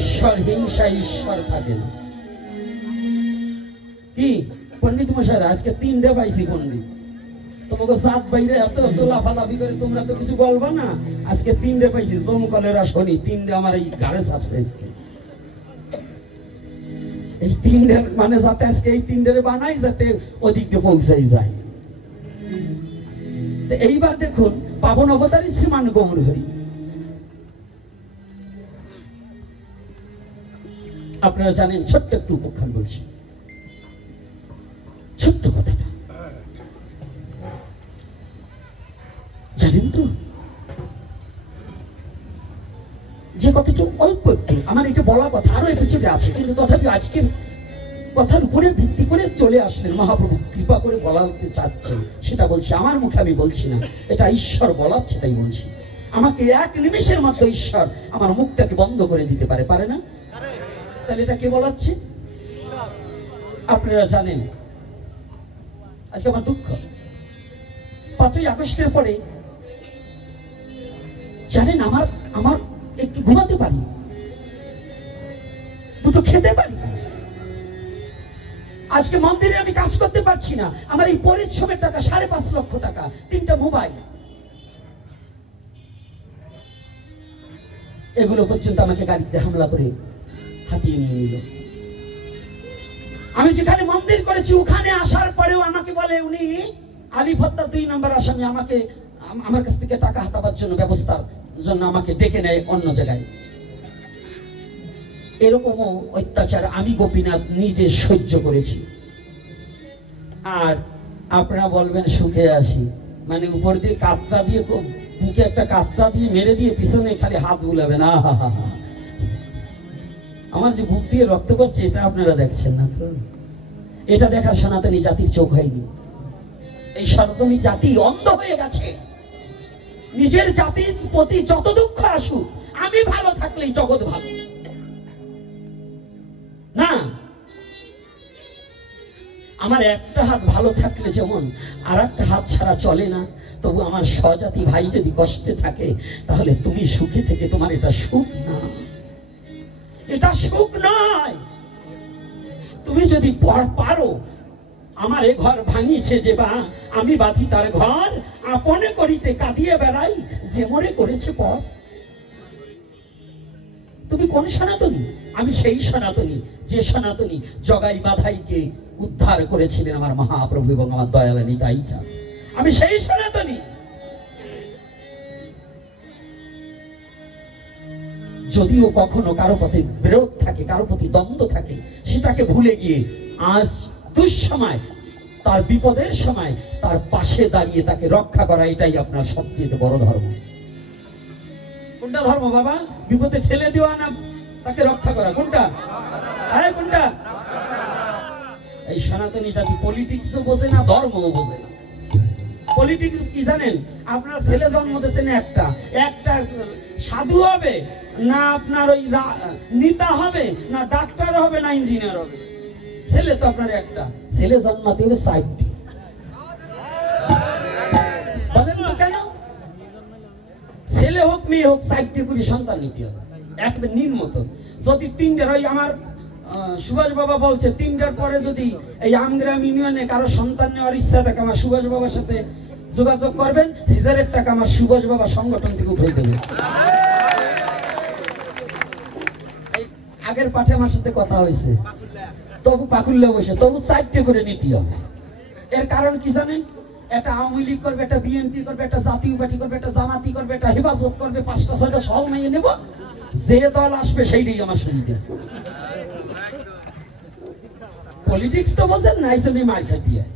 ঈশ্বর হিংসা, ঈশ্বর থাকে না। কি পণ্ডিত মশাই, আজকে 3টে পাইছি পণ্ডিত। তোমাকে সাত বাইরে এত লাফালাফি করে তোমরা তো কিছু বলবা না। আজকে 3টে পাইছি, জমকলেরা শনি 3টে আমার এই ঘাড়ে চাপছে। এই 3টে মানে যাতে আজকে এই 3টে বানাই, যাতে ওদিক দিয়ে পৌঁছাই যায়। এইবার দেখুন, পাবন অবতারী শ্রীমান গৌর হরি। আপনারা জানেন, ছোট্ট একটু উপখ্যান বলছি, ছোট্ট কথাটা জানেন তো? যে কথাটা অল্প একটু, আমার এটা বলা কথা আরো এপিসোডে আছে, কিন্তু তথাপি আজকের কথার উপরে ভিত্তি করে চলে আসলেন মহাপ্রভু, কৃপা করে বলাতে চাচ্ছেন, সেটা বলছি। আমার মুখে আমি বলছি না, এটা ঈশ্বর বলাচ্ছে, তাই বলছি। আমাকে এক নিমেষের মধ্যে ঈশ্বর আমার মুখটাকে বন্ধ করে দিতে পারে, পারে না? তাহলে এটা কে বলাচ্ছে? আপনারা জানেন আজকে আমার দুঃখ, 5ই আগস্টের পরে জানেন আমার একটু ঘুমাতে পারি, দুটো খেতে পারি। আজকে মন্দিরে আমি কাজ করতে পারছি না, আমার এই পরিশ্রমের টাকা 5.5 লক্ষ টাকা, 3টা মোবাইল, এগুলো পর্যন্ত আমাকে গাড়িতে হামলা করে হাতিয়ে নিয়ে নিল। আমি যেখানে মন্দির করেছি ওখানে আসার পরেও আমাকে বলে উনি আলিফ হত্যা 2 নম্বর আসামি, আমার কাছ থেকে টাকা হাতাবার জন্য ব্যবস্থার জন্য আমাকে ডেকে নেয় অন্য জায়গায়। এরকমও অত্যাচার আমি গোপীনাথ নিজে সহ্য করেছি। আর আপনারা বলবেন সুখে আসি, মানে উপর দিয়ে কাতরা দিয়ে, বুকে একটা কাতরা দিয়ে মেরে দিয়ে পিছনে খালি হাত বুলাবেন। আমার যে বুক দিয়ে রক্ত পড়ছে এটা আপনারা দেখছেন না তো? এটা দেখার সনাতনী জাতির চোখ হয়নি। এই সনাতনী জাতি অন্ধ হয়ে গেছে। নিজের জাতির প্রতি যত দুঃখ আসুক, আমি ভালো থাকলেই জগৎ ভালো না। আমার একটা হাত ভালো থাকলে যেমন আর একটা হাত ছাড়া চলে না, তবু আমার স্বজাতি ভাই যদি কষ্টে থাকে তাহলে তুমি সুখে থেকে তোমার এটা সুখ না, এটা সুখ নয়। তুমি যদি পারো, আমার এ ঘর ভাঙিছে যে বা আমি বাঁধি তার ঘর, আপনে করিতে কাঁদিয়ে বেড়াই যে মরে করেছে পর। তুমি কোন সনাতনী? আমি সেই সনাতনী যে সনাতনী জগাই বাধাইকে উদ্ধার করেছিলেন আমার মহাপ্রভু এবং আমার দয়াল নিতাই চাঁদ। আমি সেই সনাতনী। যদিও কখনো কারো প্রতি বিরোধ থাকে, কারো প্রতি দ্বন্দ্ব থাকে, সেটাকে ভুলে গিয়ে আজ দুঃসময়, তার বিপদের সময় তার পাশে দাঁড়িয়ে তাকে রক্ষা করা, এটাই আপনার সবচেয়ে বড় ধর্ম। কোনটা ধর্ম বাবা? বিপদে ঠেলে দেওয়া না তাকে রক্ষা করা? কোনটা? কোনটা? এই সনাতনী জাতি পলিটিক্সও বোঝে না, ধর্মও বোঝে না। পলিটিক্স কি জানেন? আপনার ছেলে জন্ম দিয়েছেন একটা সাধু হবে না, আপনার ওই নেতা হবে না, ডাক্তার হবে না, ইঞ্জিনিয়ার হবে। ছেলে তো আপনার একটা, ছেলে জন্মাতে হবে 4টি। বলেন তো কেন? ছেলে হোক মেয়ে হোক 4টি করে সন্তান নিতে হবে, একটা নিম্নত। যদি 3টার, ওই আমার সুভাষ বাবা বলছে 3টার পরে যদি এই আমগ্রাম ইউনিয়নে কারো সন্তান নেওয়ার ইচ্ছা থাকে, আমার সুভাষ বাবার সাথে যোগাযোগ করবেন, সিজারের টাকা আমার সুভাষ বাবা সংগঠন থেকে উঠে দেবে। আগের পাঠে আমার সাথে কথা হয়েছে, তবু পাকুল্লা বসে, তবু 4টে করে নিতে হবে। এর কারণ কি জানেন? একটা আওয়ামী লীগ করবে, একটা বিএনপি করবে, একটা জাতীয় পার্টি করবে, একটা জামাতি করবে, একটা হেফাজত করবে, 5টা 6টা সব নিয়ে নেব। যে দল আসবে সেইটাই আমার সুবিধা। পলিটিক্স তো বোঝেন না, এই জন্যই মার খাইতে হয়।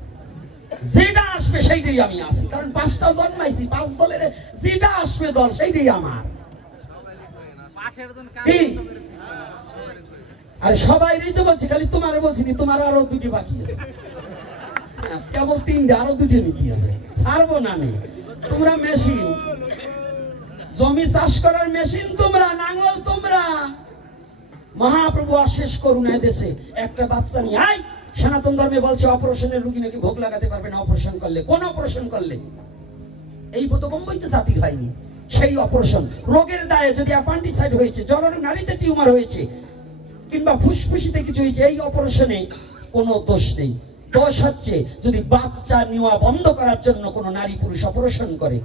যেটা আসবে সেইটাই আমি আসি, কারণ 5টা জন্মাইছি, 5 দলের যেটা আসবে দল সেইটাই আমার। আর সবাই তো বলছি, খালি তোমার বলছি নি, তোমার আরো 2টি বাকি আছে, কেবল 3টে, আরো 2টে নিতে হবে। ছাড়বো না নে, তোমরা মেশিন, জমি চাষ করার মেশিন তোমরা, নাঙ্গল তোমরা। মহাপ্রভু অশেষ করুণায় দেশে একটা বাচ্চা নিয়ে সনাতন ধর্মে বলছে অপারেশনের রুগী নাকি ভোগ লাগাতে পারবে না অপারেশন করলে। কোন অপারেশন করলে? এই বোধগম্বই তো জাতির হয়নি। সেই অপারেশন রোগের দায়ে যদি অ্যাপেন্ডিসাইড হয়েছে, জরায়ু নারীতে টিউমার হয়েছে, কিংবা ফুসফুসিতে কিছু হয়েছে, এই অপারেশনে কোনো দোষ নেই। দোষ হচ্ছে যদি বাচ্চা নেওয়া বন্ধ করার জন্য কোনো নারী পুরুষ অপারেশন করে,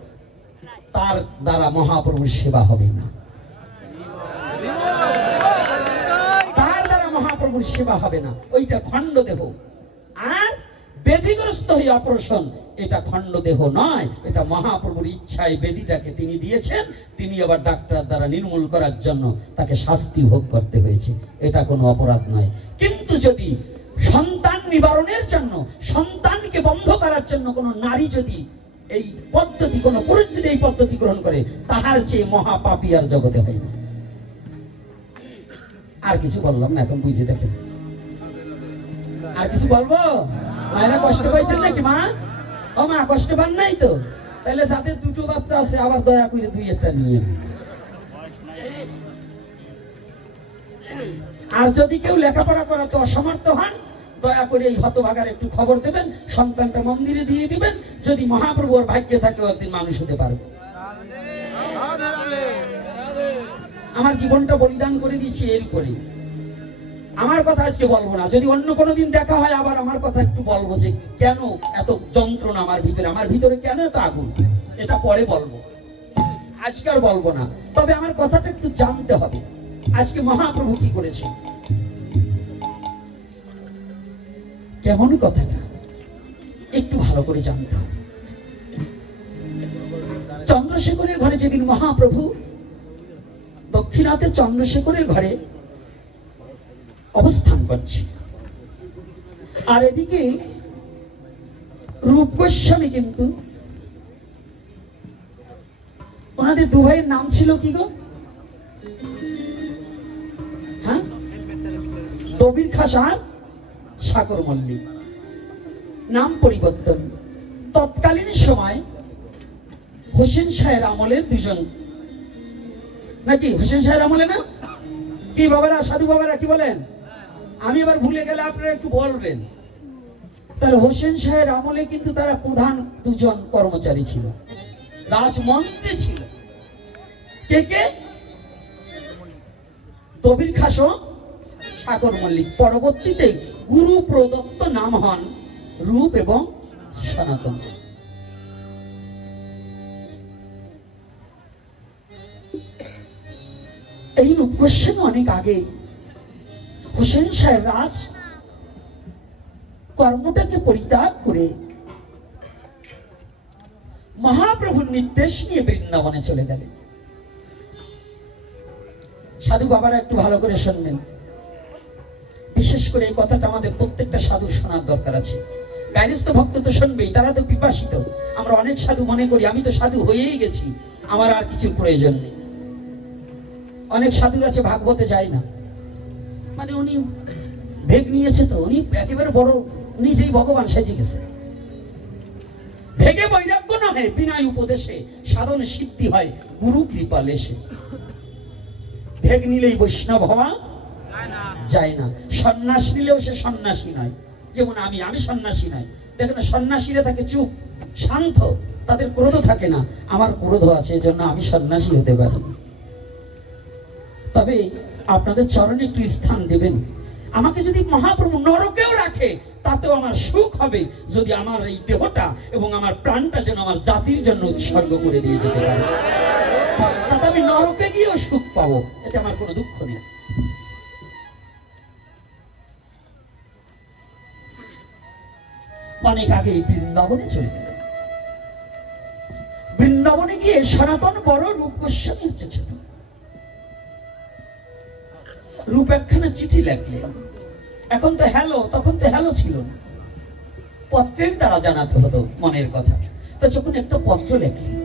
তার দ্বারা মহাপ্রভুর সেবা হবে না, তার দ্বারা মহাপ্রভুর সেবা হবে না। ওইটা খণ্ড দেহ। আর বেদিগ্রস্ত হয়ে অপারেশন, এটা খণ্ড দেহ নয়, এটা মহাপ্রভুর ইচ্ছায় বেদিটাকে তিনি দিয়েছেন, তিনি আবার ডাক্তার দ্বারা নির্মূল করার জন্য তাকে শাস্তি ভোগ করতে হয়েছে। এটা কোনো অপরাধ নয়। কিন্তু যদি সন্তান নিবারণের জন্য, সন্তানকে বন্ধ করার জন্য কোনো নারী যদি এই পদ্ধতি, কোনো পুরুষ যদি এই পদ্ধতি গ্রহণ করে, তাহার চেয়ে মহাপাপী আর জগতে হয় না। আর কিছু বললাম না, এখন বুঝে দেখেন। আর কিছু বলবো? মায়েরা কষ্ট পাইছেন নাকি মা? ও মা, কষ্ট পান নাই তো? তাহলে যাদের 2টো বাচ্চা আছে আবার দয়া করে 2-1টা নিয়ে। আর যদি কেউ লেখাপড়া করাতে অসমর্থ হন, দয়া করে এই হতভাগার একটু খবর দেবেন, সন্তানটা মন্দিরে দিয়ে দিবেন, যদি মহাপ্রভুর ভাগ্যে থাকে একদিন মানুষ হতে পারবে। আমার জীবনটা বলিদান করে দিয়েছি এর উপরে। আমার কথা আজকে বলবো না, যদি অন্য কোনো দিন দেখা হয় আবার আমার কথা একটু বলবো যে কেন এত যন্ত্রণা আমার ভিতরে কেন এত আগুন, এটা পরে বলবো, আজকে আর বলবো না। তবে আমার কথাটা একটু জানতে হবে, আজকে মহাপ্রভু কি করেছে, কেমন কথাটা একটু ভালো করে জানতে হবে। চন্দ্রশেখরের ঘরে যেদিন মহাপ্রভু দক্ষিণাতে চন্দ্রশেখরের ঘরে অবস্থান করছে, আর এদিকে রূপ গোস্বামী, কিন্তু ওনাদের দু ভাইয়ের নাম ছিল কি গো? হ্যাঁ, দবির খাস আর সাগর মল্লিক, নাম পরিবর্তন। তৎকালীন সময় হোসেন শাহের আমলের দুজন, নাকি হোসেন শাহের আমলে না কি বাবারা, সাধু বাবারা কি বলেন? আমি আবার ভুলে গেলে আপনারা একটু বলবেন। তার হোসেন শাহের আমলে কিন্তু তারা প্রধান দুজন কর্মচারী ছিল, রাজমন্ত্রী ছিল। কে কে? দবির খাস ও সাগর মল্লিক। পরবর্তীতে গুরু প্রদত্ত নাম হন রূপ এবং সনাতন। এই রূপ গোস্বামী অনেক আগে হোসেন শাহের রাজ কর্মটাকে পরিত্যাগ করে মহাপ্রভুর নির্দেশ নিয়ে বৃন্দাবনে চলে গেলেন। সাধু বাবারা একটু ভালো করে শুনবেন, বিশেষ করে এই কথাটা আমাদের প্রত্যেকটা সাধু শোনার দরকার আছে। গায়নস্থ ভক্ত তো শুনবেই, তারা তো পিপাসিত। আমরা অনেক সাধু মনে করি আমি তো সাধু হয়েই গেছি, আমার আর কিছুর প্রয়োজন নেই। অনেক সাধুর আছে ভাগবতে যায় না, মানে উনি ভেগ নিয়েছে, তো উনি একেবারে বড় নিজেই ভগবান সেজে গেছে। ভেগে বৈরাগ্য নহে, বিনয় উপদেশে সাধন সিদ্ধি হয় গুরু কৃপা লেশে। ভেগ নিলেই বৈষ্ণব হওয়া যায় না, সন্ন্যাস নিলেও সে সন্ন্যাসী নয়। যেমন আমি সন্ন্যাসী নয়, দেখেন সন্ন্যাসীরা থাকে চুপ শান্ত, তাদের ক্রোধ থাকে না। আমার ক্রোধ আছে, এজন্য আমি সন্ন্যাসী হতে পারি। তবে আপনাদের চরণে একটু স্থান দেবেন। আমাকে যদি মহাপ্রভু নরকেও রাখে তাতেও আমার সুখ হবে, যদি আমার এই দেহটা এবং আমার প্রাণটা যেন আমার জাতির জন্য উৎসর্গ করে দিয়ে যেতে পারে, তাতে আমি নরকে গিয়েও সুখ পাবো, এতে আমার কোনো দুঃখ নেই। অনেক আগে বৃন্দাবনে চলে গেলেন। বৃন্দাবনে গিয়ে সনাতন বড় রূপ গোস্বামী হচ্ছে ছোট। রূপ একখানা চিঠি লেখলেন। এখন তো হ্যালো, তখন তো হ্যালো ছিল না, পত্রের দ্বারা জানাতে হতো মনের কথা। তো যখন একটা পত্র লেখলেন,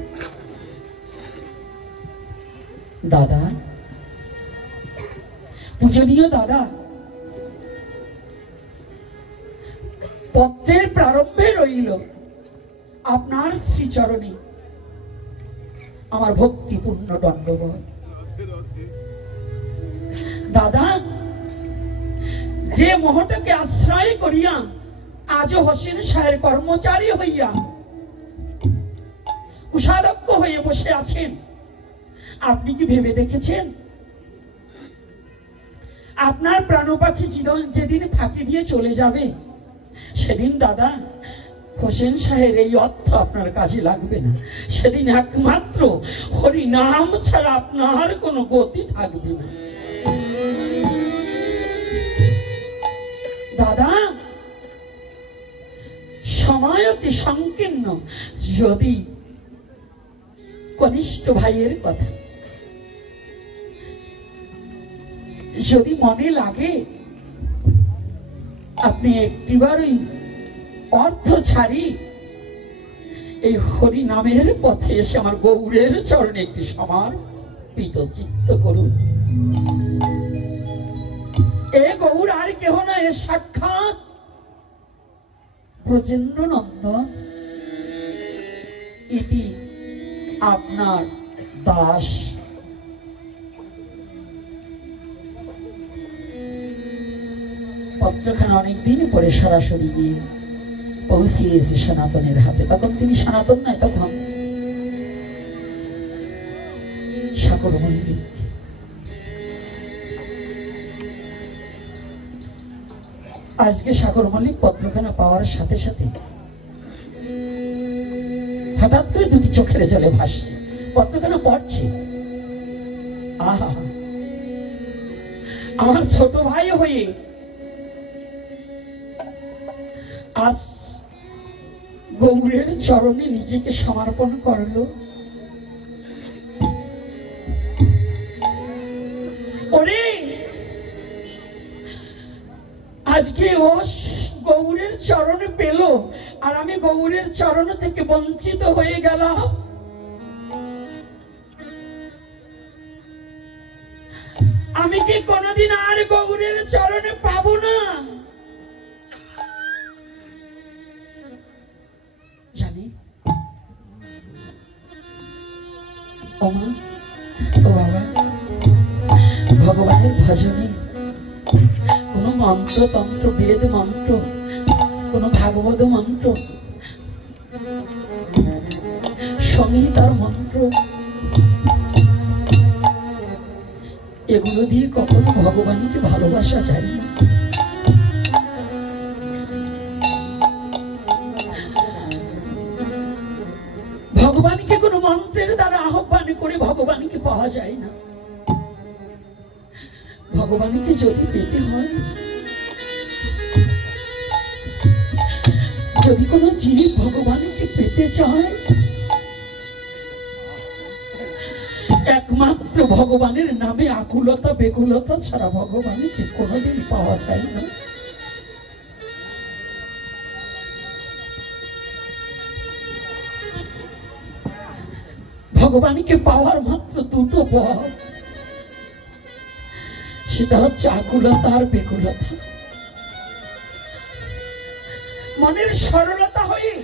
দাদা, পূজনীয় দাদা, পত্রের প্রারম্ভে রইল আপনার শ্রীচরণে আমার ভক্তিপূর্ণ দণ্ডবোধ। দাদা, যে মোহটাকে আশ্রয় করিয়া আজও হোসেন শাহের কর্মচারী হইয়া কুশাধ্যক্ষ হয়ে বসে আছেন, আপনি কি ভেবে দেখেছেন আপনার প্রাণপাখি যেদিন ফাঁকি দিয়ে চলে যাবে, সেদিন দাদা হোসেন শাহের এই অর্থ আপনার কাজে লাগবে না। সেদিন একমাত্র হরি নাম ছাড়া আপনার কোনো গতি থাকবে না। দাদা, সময় অতি সংকীর্ণ, যদি কনিষ্ঠ ভাইয়ের কথা যদি মনে লাগে, আপনি একটিবারই অর্থ ছাড়ি এই হরি নামের পথে এসে আমার গৌরের চরণে একটি সমর্পিত চিত্ত করুন। এ গৌর আর কেহ না, এ সাক্ষাৎ ব্রজেন্দ্র নন্দন, এটি আপনার দাস। পত্রখানা অনেকদিন পরে সরাসরি গিয়ে পৌঁছিয়েছে সনাতনের হাতে। তখন তিনি সনাতন নয়, তখন সাগর মল্লিক। আজকে সাগর মল্লিক পত্রখানা পাওয়ার সাথে সাথে হঠাৎ করে দুটি চোখের জলে ভাসছে, পত্রখানা পড়ছে। আহা, আমার ছোট ভাই হয়ে আজ গৌরের চরণে নিজেকে সমর্পণ করলো। ওরে, আজকে ও গৌরের চরণে পেল, আর আমি গৌরের চরণ থেকে বঞ্চিত হয়ে গেলাম। আমি কি কোনদিন আর গৌরের চরণে পাবো না? জানি ও মা, ও বাবা, ভগবানের ভজনে কোন মন্ত্র তন্ত্র, বেদ মন্ত্র, কোন ভাগবত মন্ত্র, সংহিতার মন্ত্র, এগুলো দিয়ে কখনো ভগবানকে ভালোবাসা যায় না। ভগবানকে কোন মন্ত্রের দ্বারা আহ্বান করে ভগবানকে পাওয়া যায় না। ভগবানকে যদি পেতে হয়, যদি কোন জীব ভগবানকে পেতে চায়, একমাত্র ভগবানের নামে আকুলতা বেকুলতা ছাড়া ভগবানকে কোনোদিন পাওয়া যায় না। ভগবানকে পাওয়ার মাত্র দুটো পথ, সেটা হচ্ছে আকুলতা আর বেকুলতা। মনের সরলতা হয়ে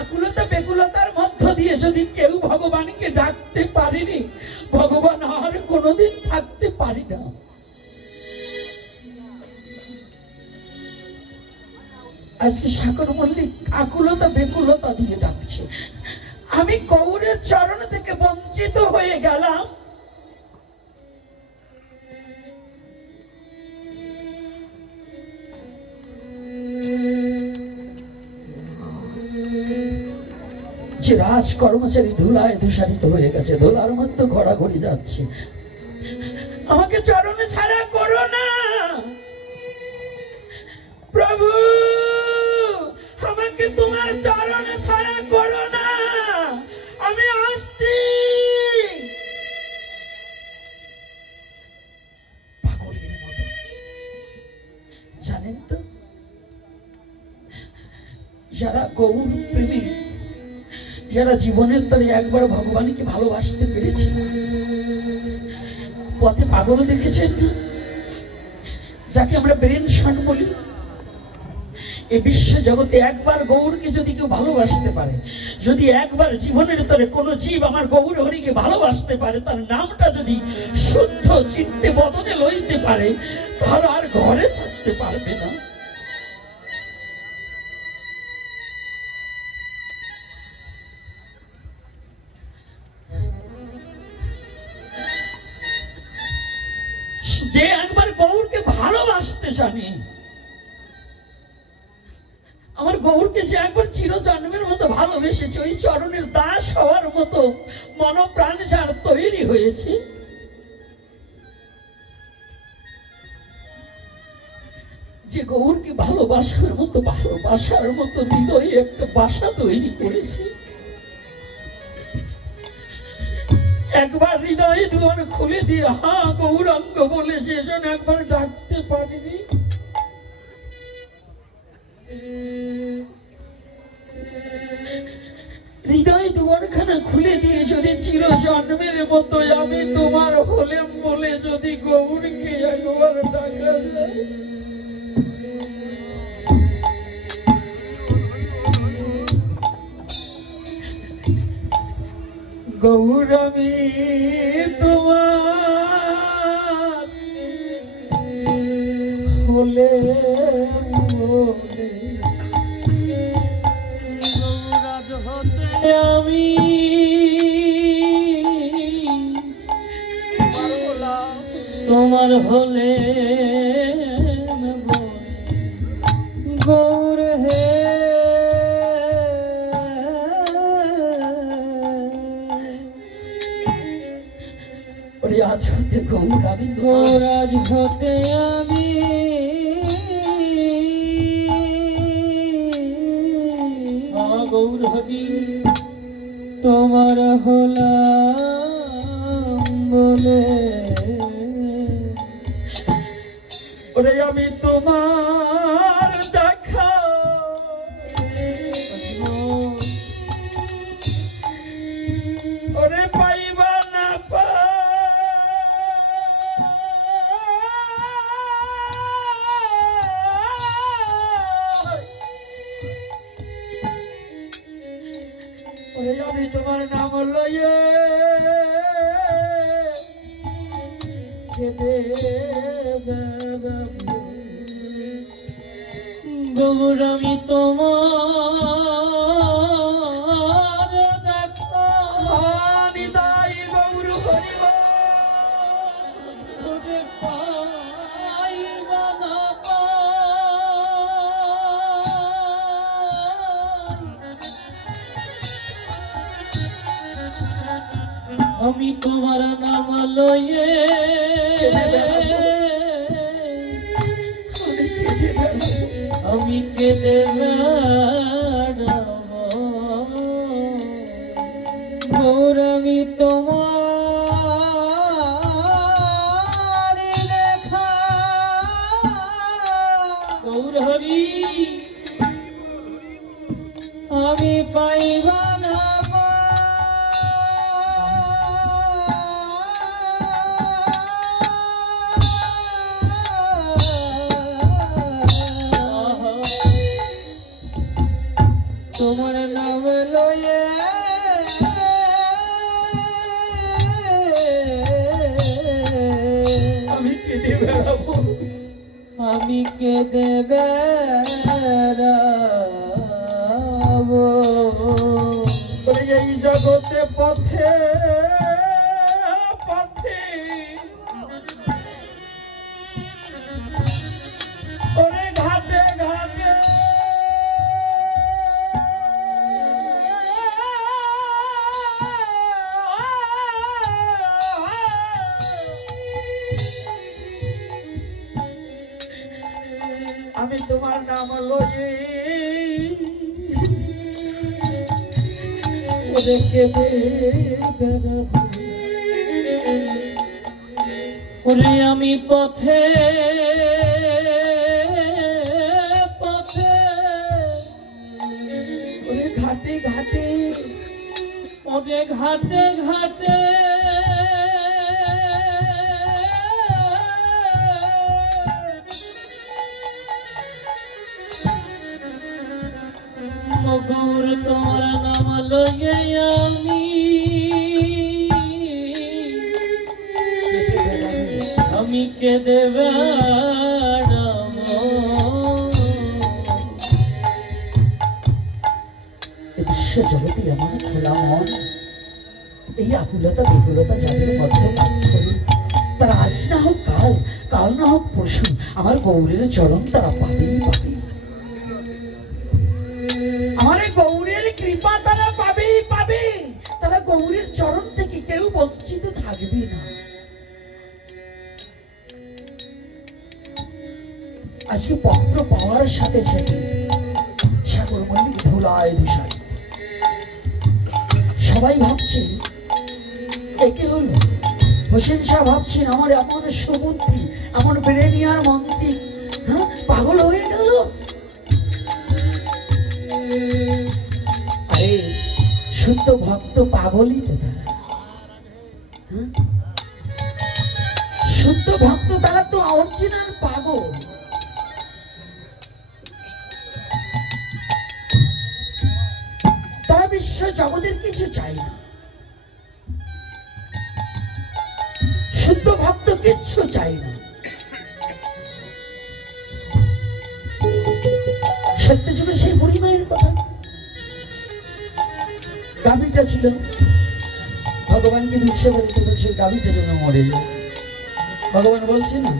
আকুলতা বেকুলতার মধ্য দিয়ে যদি কেউ ভগবানকে ডাকতে পারেনি, ভগবান আর কোনোদিন থাকতে পারি না। আজকে সাগর মল্লিক আকুলতা বেকুলতা দিয়ে ডাকছে। আমি গৌরের চরণ থেকে বঞ্চিত হয়ে গেলাম। যে রাজ কর্মচারী ধুলায় ধূসারিত হয়ে গেছে, ধুলার মধ্যে ঘোরাঘুরি যাচ্ছে, আমাকে চরণে ছাড়া করো না প্রভু, আমাকে তোমার চরণে ছাড়া করো না, আমি আসছি। পাগলের মতো। জানেন তো, যারা গৌর প্রেমী, যারা জীবনের তরে একবার ভগবানকে ভালোবাসতে পেরেছে, পথে পাগল দেখেছেন না, যাকে আমরা ব্রেন শট বলি। এই বিশ্ব জগতে একবার গৌরকে যদি কেউ ভালোবাসতে পারে, যদি একবার জীবনের তরে কোন জীব আমার গৌর হরিকে ভালোবাসতে পারে, তার নামটা যদি শুদ্ধ চিত্তে বদনে লইতে পারে, তার আর ঘরে থাকতে পারবে না। যে একবার গৌরকে ভালোবাসতে জানে, আমার গৌরকে যে একবার চিরজন্মের মতো ভালোবেসেছে, ওই চরণের দাস হওয়ার মতো মনপ্রাণ যার তৈরি হয়েছে, যে গৌরকে ভালোবাসার মতো হৃদয়ে একটা বাসা তৈরি করেছে, একবার হৃদয়ে দুয়ার খুলে দিয়ে হা গৌরাঙ্গ বলে যে জন একবার ডাকতে পারেনি, হৃদয় দুয়ারখানা খুলে দিয়ে যদি চিরজন্মের মতো আমি তোমার হলেম বলে যদি গৌরকে একবার ডাকা যায়, গৌর আমি তোমার বলে আমি তোমার হলে গৌর হে ওরে আজ হতে গৌর আমি গৌর আজ হতে আমি গৌর হবি তোমার হলাম বলে ওরে আমি তোমার দেখা ওরে পাইবা না ওরে আমি তোমার নাম লইয়ে গৌর আমি তোমার দেখা নিদাই গৌর হরিব পাইবা না আমি তোমার নাম লয়ে আমি কেঁদে বেড়াবো গৌর আমি তোমার লেখা গৌর হরি আমি পাইবা না তোমার নাম লয়ে আমি কেঁদে বেড়াবো আমি কেঁদে বেড়াবো এই জগতে পথে পথে ওরে ঘাটে ঘাটে আমি তোমার নাম লয়ে ওদেরকে বেড়াবো ওরে আমি পথে পথে ওরে ঘাটে ঘাটে ওরে ঘাটে ঘাটে গৌর তোমার নাম লইয়ে আমি কেঁদে বেড়াবো বিশ্ব জগতে এমন খোলা মন এই আকুলতা বিকুলতা যাদের মধ্যে কাজ করে তারা আজ না হোক কাল কাল না হোক পরশু আমার গৌরের চরণ তারা পাবেই পাবে আমার গৌরের কৃপা তারা পাবেই পাবে তারা গৌরের চরণ থেকে কেউ বঞ্চিত থাকবে না আজকে পত্র পাওয়ার সাথে সাথে সাগর মল্লিক ধুলায় দূষায় সবাই ভাবছে একে হলো হোসেন শাহ ভাবছেন আমার এমন সুবুদ্ধি এমন ব্রেনিয়ার মন্ত্রী হ্যাঁ পাগল হয়ে গেল আরে শুদ্ধ ভক্ত পাগলই তো তারা শুদ্ধ ভক্ত তারা তো অরিজিনাল পাগল তারা বিশ্ব জগতের কিছু চাই না শুদ্ধ ভক্ত কিচ্ছু চাই না সত্য যুগে সেই বুড়ি মায়ের কথা। গাভীটা ছিল, ভগবানকে দুধ সেবা দিতে বলছে, গাভীটা যেন মরে যায়। ভগবান বলছে না,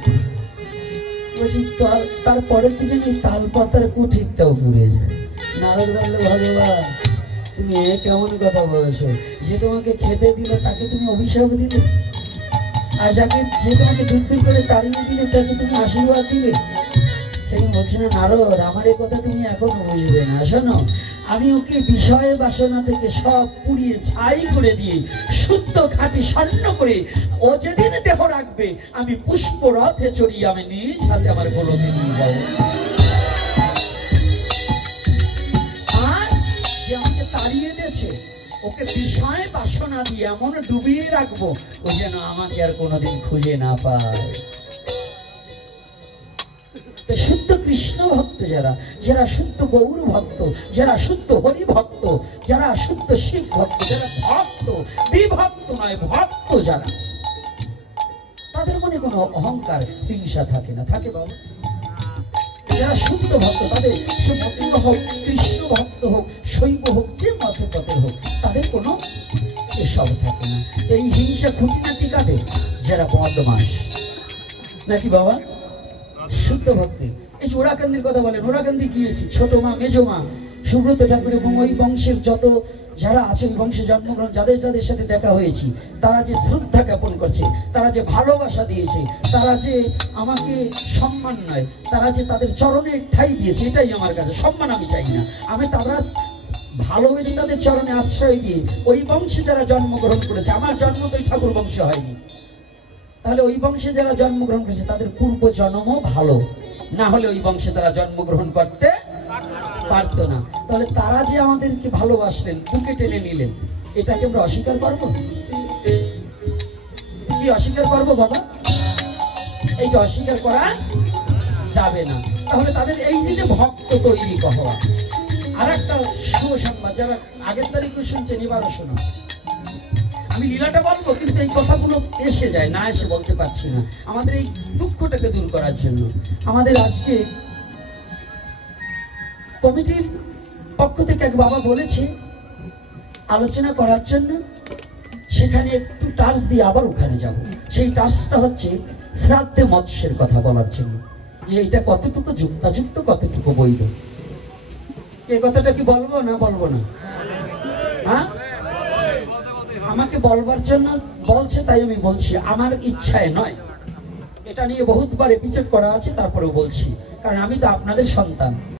বলছি তারপরে কি জানি তাল পাতার কুঠিরটাও পুড়ে যায়। নারদ বললো, ভগবান তুমি এ কেমন কথা বলছো, যে তোমাকে খেতে দিল তাকে তুমি অভিশাপ দিলে, আর যাকে যে তোমাকে দুধ দুধ করে তাড়িয়ে দিলে তাকে তুমি আশীর্বাদ দিলে। সেদিন বলছে না, নারদ আমার এ কথা তুমি এখনো বুঝবে না। শোনো, আমি ওকে বিষয় বাসনা থেকে সব পুড়িয়ে ছাই করে দিয়ে শুদ্ধ খাঁটি স্বর্ণ করে ও যেদিন দেহ রাখবে আমি পুষ্প রথে চড়িয়ে আমি নিজ হাতে আমার গোলকে নিয়ে যাবো। আর যে আমাকে তাড়িয়ে দিয়েছে ওকে বিষয় বাসনা দিয়ে এমন ডুবিয়ে রাখবো ও যেন আমাকে আর কোনোদিন খুঁজে না পায়। শুদ্ধ কৃষ্ণ ভক্ত যারা, যারা শুদ্ধ গৌর ভক্ত, যারা শুদ্ধ হরি ভক্ত, যারা শুদ্ধ শিব ভক্ত, যারা ভক্ত বিভক্ত নয় ভক্ত যারা, তাদের মনে কোনো অহংকার হিংসা থাকে না। থাকে বাবা? যারা শুদ্ধ ভক্ত, তাদের সে মতুয়া হোক, কৃষ্ণ ভক্ত হোক, শৈব হোক, যে মতে পথের হোক, তাদের কোনো এসব থাকে না। এই হিংসা খুঁটিনাটি কাদের? যারা বদমাস, নাকি বাবা? শুদ্ধ ভক্তি। এই যে ওরাকান্দির কথা বলেন, ওরাকান্দি গিয়েছি, ছোট মা, মেজো মা, সুব্রত ঠাকুর এবং ওই বংশের যত যারা আছে, ওই বংশে জন্মগ্রহণ যাদের যাদের সাথে দেখা হয়েছি, তারা যে শ্রদ্ধা জ্ঞাপন করছে, তারা যে ভালোবাসা দিয়েছে, তারা যে আমাকে সম্মান নয়, তারা যে তাদের চরণে ঠাই দিয়েছে, এটাই আমার কাছে সম্মান। আমি চাই না, আমি তারা ভালোবেসে তাদের চরণে আশ্রয় দিয়ে ওই বংশে যারা জন্মগ্রহণ করেছে, আমার জন্ম তো ওই ঠাকুর বংশে হয়নি, তাহলে ওই বংশে যারা জন্মগ্রহণ করেছে তাদের পূর্ব জন্মও ভালো, না হলে ওই বংশে তারা জন্মগ্রহণ করতে পারতো না। তাহলে তারা যে আমাদেরকে ভালোবাসলেন, বুকে টেনে নিলেন, এটাকে আমরা অস্বীকার করবো? কি অস্বীকার করবো বাবা? এইটা অস্বীকার করা যাবে না। তাহলে তাদের এই যে ভক্ত তৈরি হওয়া। আর একটা সুসংবাদ, যারা আগের তারিখে শুনছেন এবারও শোনো। আমি লীলাটা বলবো, কিন্তু এই কথাগুলো এসে যায়, না এসে বলতে পারছি না। আমাদের এই দুঃখটাকে দূর করার জন্য আমাদের আজকে কমিটির পক্ষ থেকে এক বাবা বলেছে আলোচনা করার জন্য, সেখানে একটু টার্চ দিয়ে আবার ওখানে যাব। সেই টার্চটা হচ্ছে শ্রাদ্ধে মৎস্যের কথা বলার জন্য, যে এটা কতটুকু যুক্তাযুক্ত, কতটুকু বৈধ। এই কথাটা কি বলবো না বলবো না? হ্যাঁ, আমাকে বলবার জন্য বলছে, তাই আমি বলছি, আমার ইচ্ছায় নয়। এটা নিয়ে বহুতবার এপিসোড করা আছে, তারপরেও বলছি, কারণ আমি তো আপনাদের সন্তান।